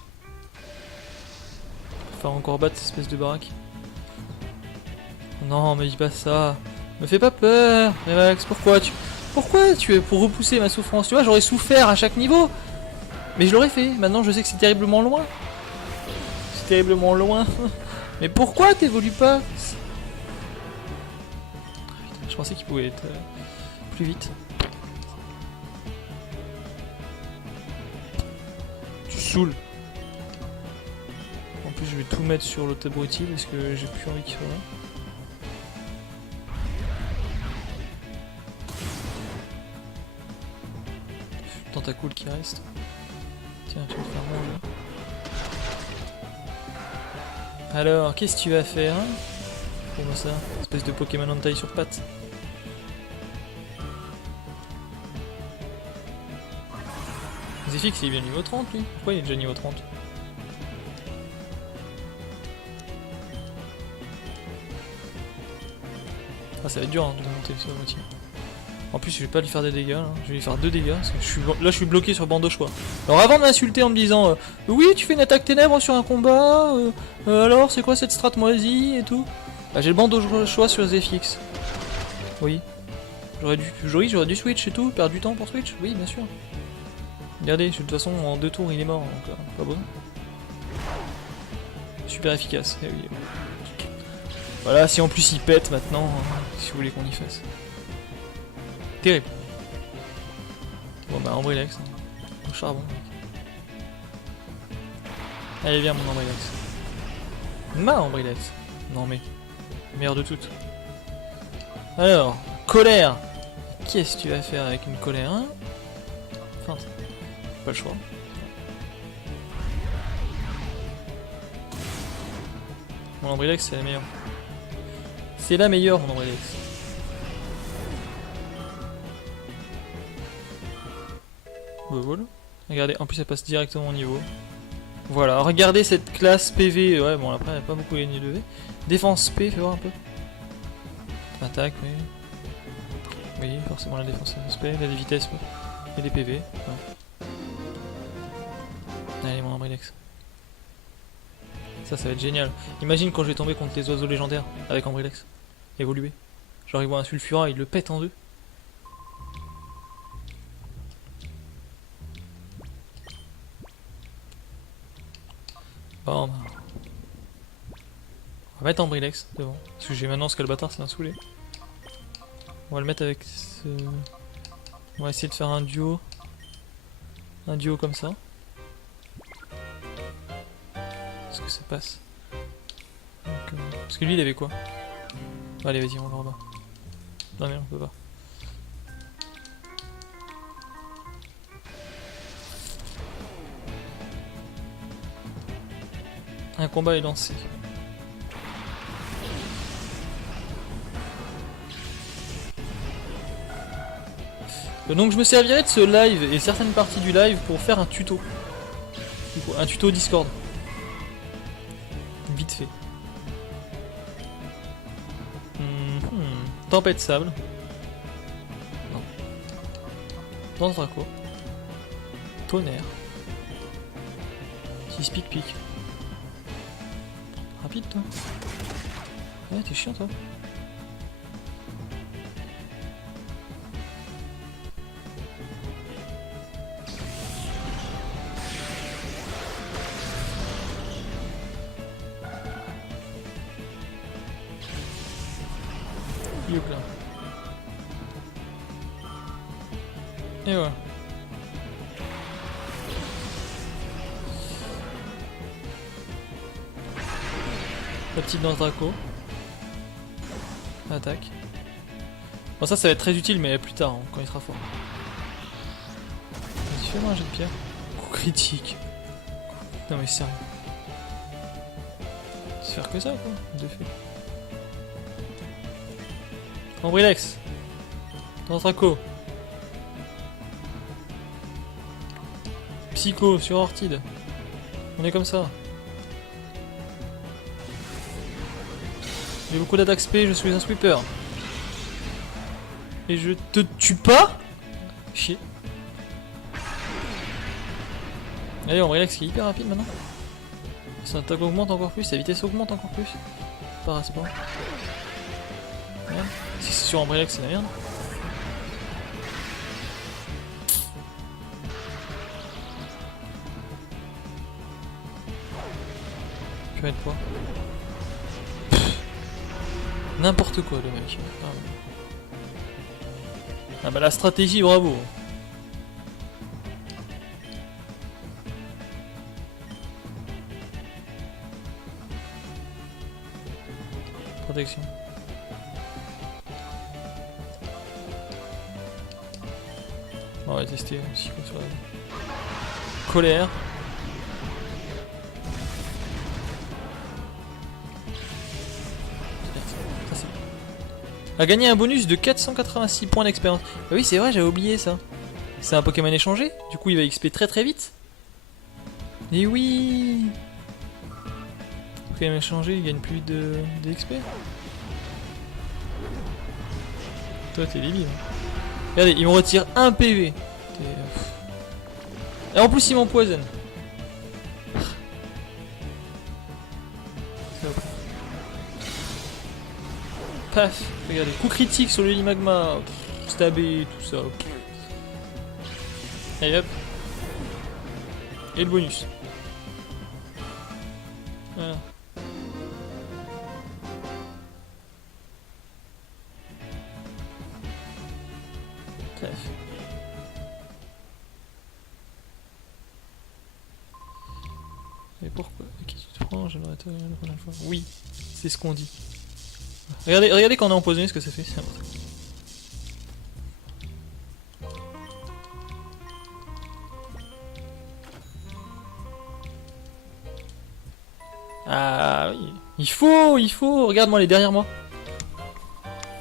Enfin, encore battre cette espèce de baraque. Non, mais dis pas ça. Me fais pas peur, Relax. Pourquoi tu es pour repousser ma souffrance? Tu vois, j'aurais souffert à chaque niveau. Mais je l'aurais fait. Maintenant, je sais que c'est terriblement loin. C'est terriblement loin. Mais pourquoi t'évolues pas? Je pensais qu'il pouvait être plus vite. Tu saoules. En plus, je vais tout mettre sur l'autre abruti parce que j'ai plus envie qu'il soit là. Tentacule qui reste. Tiens, tu vas te faire manger. Alors, qu'est-ce que tu vas faire, hein? Comment ça? Espèce de Pokémon en taille sur pattes. Zephyx, il est bien niveau 30 lui. Pourquoi il est déjà niveau 30? Ah, ça va être dur hein, de monter sur la moitié. En plus, je vais pas lui faire des dégâts, là. Je vais lui faire 2 dégâts, parce que là je suis bloqué sur bande au choix. Alors avant de m'insulter en me disant oui, tu fais une attaque ténèbres sur un combat, alors c'est quoi cette strat moisie et tout. Bah, j'ai le bande au choix sur Zephyx. Oui. J'aurais dû switch et tout, perdre du temps pour switch, oui bien sûr. Regardez, de toute façon en 2 tours il est mort, donc pas bon. Super efficace, eh oui. Voilà, si en plus il pète maintenant, si vous voulez qu'on y fasse. Terrible. Bon bah Ambrilex, au charbon. Allez viens mon Ambrilex. Ma Ambrilex. Non mais, meilleur de toutes. Alors, colère. Qu'est-ce que tu vas faire avec une colère hein? Feinte. Pas le choix. Mon Ambrilex c'est la meilleure. C'est la meilleure mon Ambrilex. Bah voilà. Regardez, en plus elle passe directement au niveau. Voilà, regardez cette classe PV. Ouais, bon après elle n'a pas beaucoup gagné de V. Défense P, fais voir un peu. Attaque, oui. Oui, forcément la défense P, la vitesse et les PV. Ouais. Allez, mon Ambrilex. Ça va être génial. Imagine quand je vais tomber contre les oiseaux légendaires avec Ambrilex. Évoluer. Genre il voit un Sulfura, il le pète en deux. Bon, bah. On va mettre Ambrilex devant. Parce que j'ai maintenant Scalbatar, c'est un saoulé. On va le mettre avec ce... On va essayer de faire un duo. Un duo comme ça. Est-ce que ça passe? Donc, parce que lui il avait quoi? Allez vas-y on le rebat. Non mais on peut pas. Un combat est lancé. Donc je me servirai de ce live et certaines parties du live pour faire un tuto. Un tuto Discord. Vite fait. Tempête sable. Non. Danse Draco. Tonnerre. 6 pic. Rapide toi. Ouais t'es chiant toi. Et voilà. La petite danse Draco. Attaque. Bon ça va être très utile mais plus tard hein, quand il sera fort. Vas-y fais-moi un jet de pierre. Coup critique. Non mais sérieux. C'est faire que ça quoi, de fait. Ambrilex. Danse Draco. Psycho sur Ortide. On est comme ça. J'ai beaucoup d'attaque SP, je suis un sweeper. Et je te tue pas? Chier. Allez, on relax qui est hyper rapide maintenant. Son attaque augmente encore plus, sa vitesse augmente encore plus. Par rapport. Merde. Si c'est sur Umbrella c'est la merde. Purée de poids. N'importe quoi le mec. Ah bah la stratégie, bravo. Protection. On va tester aussi comme ça. Colère. A gagné un bonus de 486 points d'expérience. Bah oui c'est vrai, j'avais oublié ça. C'est un Pokémon échangé, du coup il va XP très vite. Et oui, Pokémon échangé, il gagne plus de XP. Toi t'es débile. Regardez, il me retire 1 PV. Et en plus il m'empoisonne. Paf, regardez, coup critique sur le Limagma, stabé, tout ça. Allez hop. Et le bonus. Voilà. Paf. Et pourquoi? Qui tu te prends? J'aimerais la prochaine fois. Oui, c'est ce qu'on dit. Regardez quand on est empoisonné ce que ça fait, c'est n'importe quoi. Ah oui, il faut, regarde-moi, elle est derrière moi.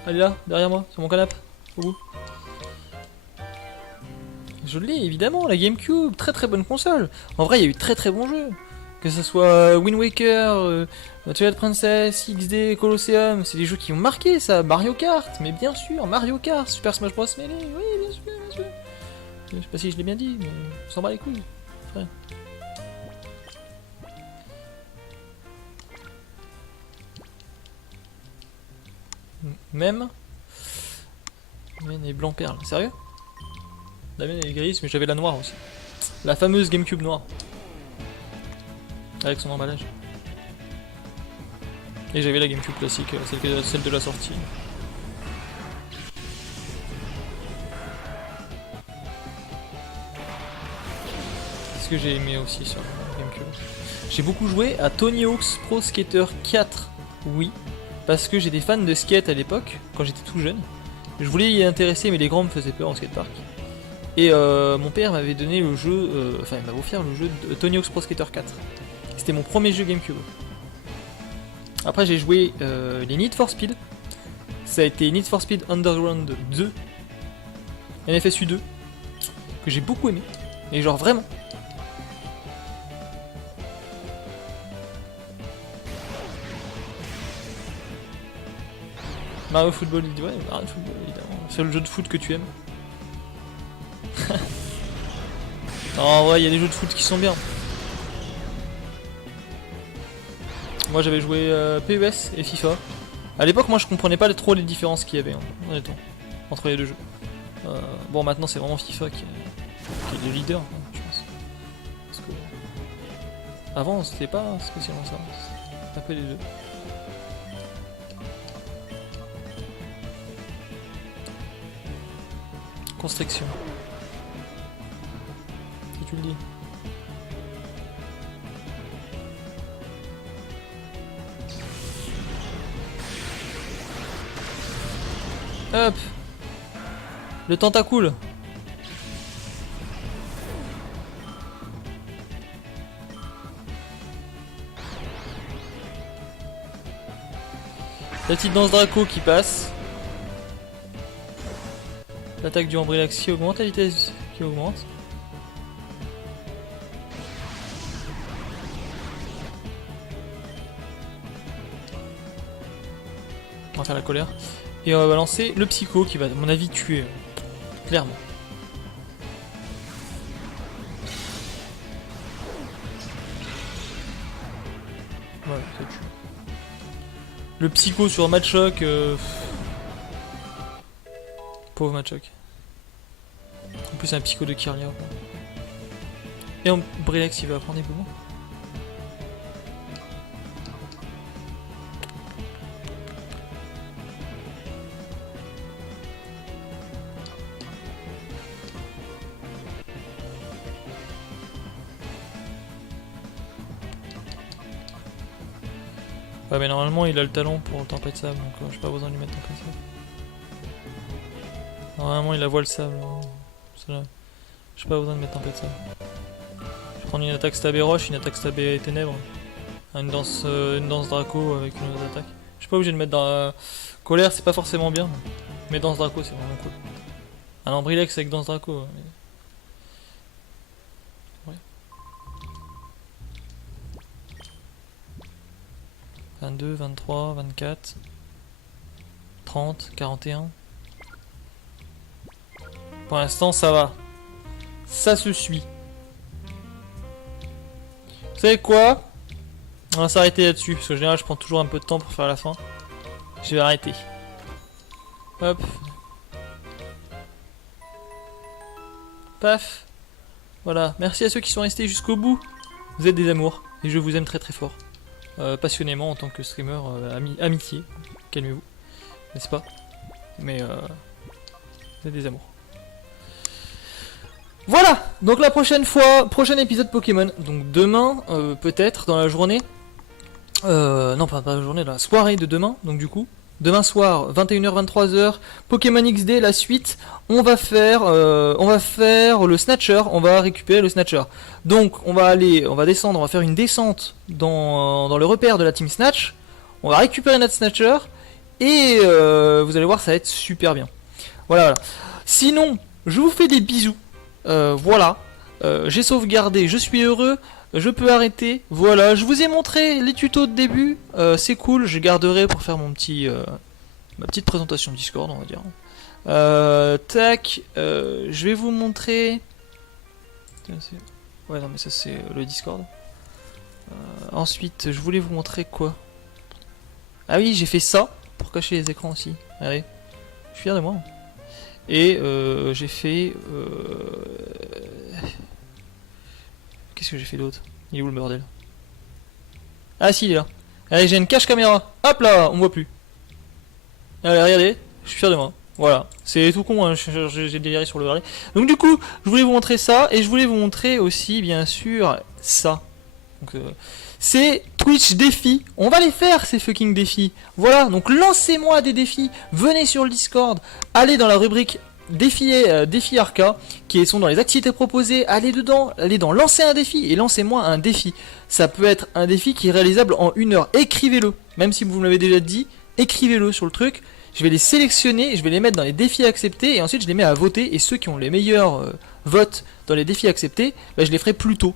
Elle est là, derrière moi, sur mon canapé, au bout. Je l'ai évidemment, la GameCube, très bonne console. En vrai, il y a eu très bons jeux. Que ce soit Wind Waker, Twilight Princess, XD, Colosseum, c'est des jeux qui ont marqué ça. Mario Kart, mais bien sûr, Mario Kart, Super Smash Bros Melee, oui, bien sûr. Je sais pas si je l'ai bien dit, mais on s'en bat les couilles, frère. Même est blanc perle, sérieux? La mienne elle est grise, mais j'avais la noire aussi. La fameuse GameCube noire. Avec son emballage. Et j'avais la GameCube classique, celle de la sortie. C'est ce que j'ai aimé aussi sur la GameCube. J'ai beaucoup joué à Tony Hawk's Pro Skater 4, oui. Parce que j'étais fan de skate à l'époque, quand j'étais tout jeune. Je voulais y intéresser, mais les grands me faisaient peur en skatepark. Et mon père m'avait donné le jeu, enfin il m'a offert le jeu de Tony Hawk's Pro Skater 4. C'était mon premier jeu GameCube. Après j'ai joué les Need for Speed. Ça a été Need for Speed Underground 2, NFSU 2, que j'ai beaucoup aimé. Et genre vraiment. Mario Football, ouais, Mario Football évidemment. C'est le jeu de foot que tu aimes. Non, en vrai, il y a des jeux de foot qui sont bien. Moi j'avais joué PES et FIFA. À l'époque, moi je comprenais pas trop les différences qu'il y avait honnêtement, entre les deux jeux. Bon, maintenant c'est vraiment FIFA qui est le leader, hein, je pense. Parce que avant c'était pas spécialement ça. C'était un peu les deux. Constriction. tu le dis. Hop. Le tentacule. La petite danse Draco qui passe. L'attaque du Ambrilax qui augmente, la vitesse qui augmente. On va faire la colère. Et on va balancer le Psycho qui va, à mon avis, tuer. Clairement. Voilà, ça tue. Le Psycho sur Machoc. Pauvre Machoc. En plus, c'est un Psycho de Kirlia. Et Ambrilax, il va prendre des mouvements. Ouais, mais normalement il a le talent pour le tempête de sable, donc j'ai pas besoin de lui mettre tempête de sable. Normalement il a voile le sable, j'ai pas besoin de mettre tempête de sable. Je vais prendre une attaque stab et roche, une attaque stab et ténèbres, une danse Draco avec une autre attaque. Je suis pas obligé de mettre dans colère, c'est pas forcément bien, mais danse Draco c'est vraiment cool. Un Ambrilax avec danse Draco. Ouais. 22, 23, 24, 30, 41. Pour l'instant, ça va. Ça se suit. Vous savez quoi? On va s'arrêter là-dessus, parce que en général, je prends toujours un peu de temps pour faire la fin. Je vais arrêter. Hop. Paf. Voilà. Merci à ceux qui sont restés jusqu'au bout. Vous êtes des amours. Et je vous aime très très fort. Passionnément en tant que streamer, amitié, calmez-vous, n'est-ce pas? Mais c'est des amours. Voilà, donc la prochaine fois, prochain épisode Pokémon, donc demain, peut-être dans la journée, non pas dans la journée, dans la soirée de demain, donc du coup, demain soir, 21h, 23h, Pokémon XD, la suite, on va faire le Snatcher, on va récupérer le Snatcher. Donc on va descendre, on va faire une descente dans le repère de la Team Snatch, on va récupérer notre Snatcher, et vous allez voir, ça va être super bien. Voilà. Sinon, je vous fais des bisous, voilà, j'ai sauvegardé, je suis heureux, je peux arrêter, voilà, je vous ai montré les tutos de début, c'est cool, je garderai pour faire ma petite présentation Discord, on va dire. Tac, je vais vous montrer... Ouais non mais ça c'est le Discord. Ensuite, je voulais vous montrer quoi? Ah oui, j'ai fait ça, pour cacher les écrans aussi, allez, je suis fier de moi. Et j'ai fait... Qu'est-ce que j'ai fait d'autre? Il est où le bordel? Ah si, il est là. Allez, j'ai une cache caméra. Hop là, on me voit plus. Allez, regardez, je suis fier de moi. Voilà, c'est tout con, hein. J'ai déliré sur le verlet. Donc du coup, je voulais vous montrer ça, et je voulais vous montrer aussi, bien sûr, ça. Donc, c'est Twitch défis. On va les faire, ces fucking défis. Voilà, donc lancez-moi des défis. Venez sur le Discord, allez dans la rubrique défis Arca, qui sont dans les activités proposées, allez dedans, allez dans lancer un défi, et lancez-moi un défi. Ça peut être un défi qui est réalisable en 1 heure. Écrivez-le, même si vous me l'avez déjà dit, écrivez-le sur le truc. Je vais les sélectionner, je vais les mettre dans les défis acceptés, et ensuite je les mets à voter, et ceux qui ont les meilleurs votes dans les défis acceptés, bah, je les ferai plus tôt.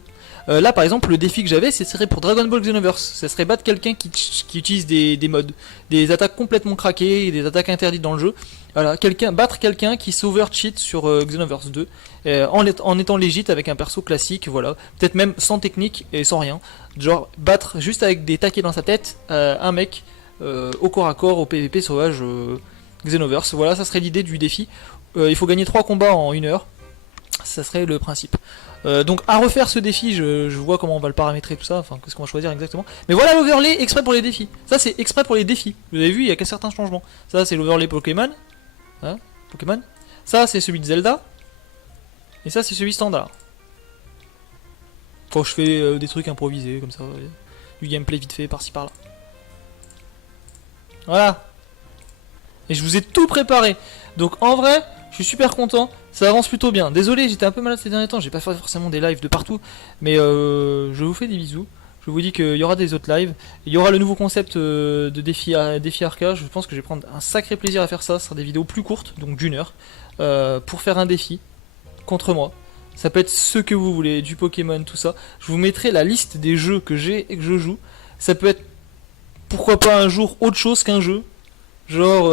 Là par exemple le défi que j'avais, ce serait pour Dragon Ball Xenoverse, ça serait battre quelqu'un qui utilise des mods, des attaques complètement craquées, des attaques interdites dans le jeu. Voilà, battre quelqu'un qui s'over-cheat sur Xenoverse 2, en étant légit avec un perso classique, voilà, peut-être même sans technique et sans rien, genre battre juste avec des taquets dans sa tête un mec au corps à corps, au PVP sauvage Xenoverse. Voilà, ça serait l'idée du défi. Il faut gagner 3 combats en 1 heure, ça serait le principe. Donc à refaire ce défi, je vois comment on va le paramétrer tout ça, enfin qu'est-ce qu'on va choisir exactement. Mais voilà l'overlay exprès pour les défis. Ça c'est exprès pour les défis. Vous avez vu, il y a qu'un certain changement. Ça c'est l'overlay Pokémon. Hein, Pokémon. Ça c'est celui de Zelda. Et ça c'est celui standard. Quand je fais des trucs improvisés comme ça, du gameplay vite fait par-ci par-là. Voilà. Et je vous ai tout préparé. Donc en vrai, je suis super content. Ça avance plutôt bien. Désolé, j'étais un peu malade ces derniers temps. J'ai pas fait forcément des lives de partout. Mais je vous fais des bisous. Je vous dis qu'il y aura des autres lives. Il y aura le nouveau concept de défi arcade. Je pense que je vais prendre un sacré plaisir à faire ça. Ce sera des vidéos plus courtes, donc d'1 heure. Pour faire un défi contre moi. Ça peut être ce que vous voulez, du Pokémon, tout ça. Je vous mettrai la liste des jeux que j'ai et que je joue. Ça peut être, pourquoi pas un jour, autre chose qu'un jeu. Genre,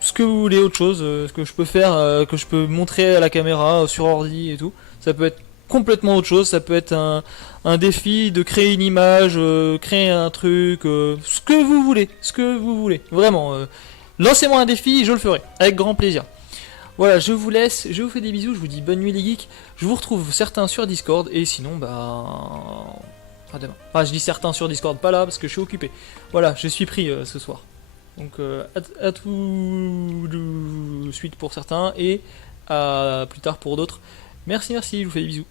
ce que vous voulez, autre chose, ce que je peux faire, que je peux montrer à la caméra, sur ordi et tout. Ça peut être complètement autre chose. Ça peut être un défi de créer une image, créer un truc, ce que vous voulez. Ce que vous voulez. Vraiment. Lancez-moi un défi, je le ferai. Avec grand plaisir. Voilà, je vous laisse, je vous fais des bisous, je vous dis bonne nuit les geeks. Je vous retrouve certains sur Discord et sinon bah à demain. Enfin, je dis certains sur Discord, pas là parce que je suis occupé. Voilà, je suis pris ce soir. Donc à tout de suite pour certains et à plus tard pour d'autres. Merci, je vous fais des bisous.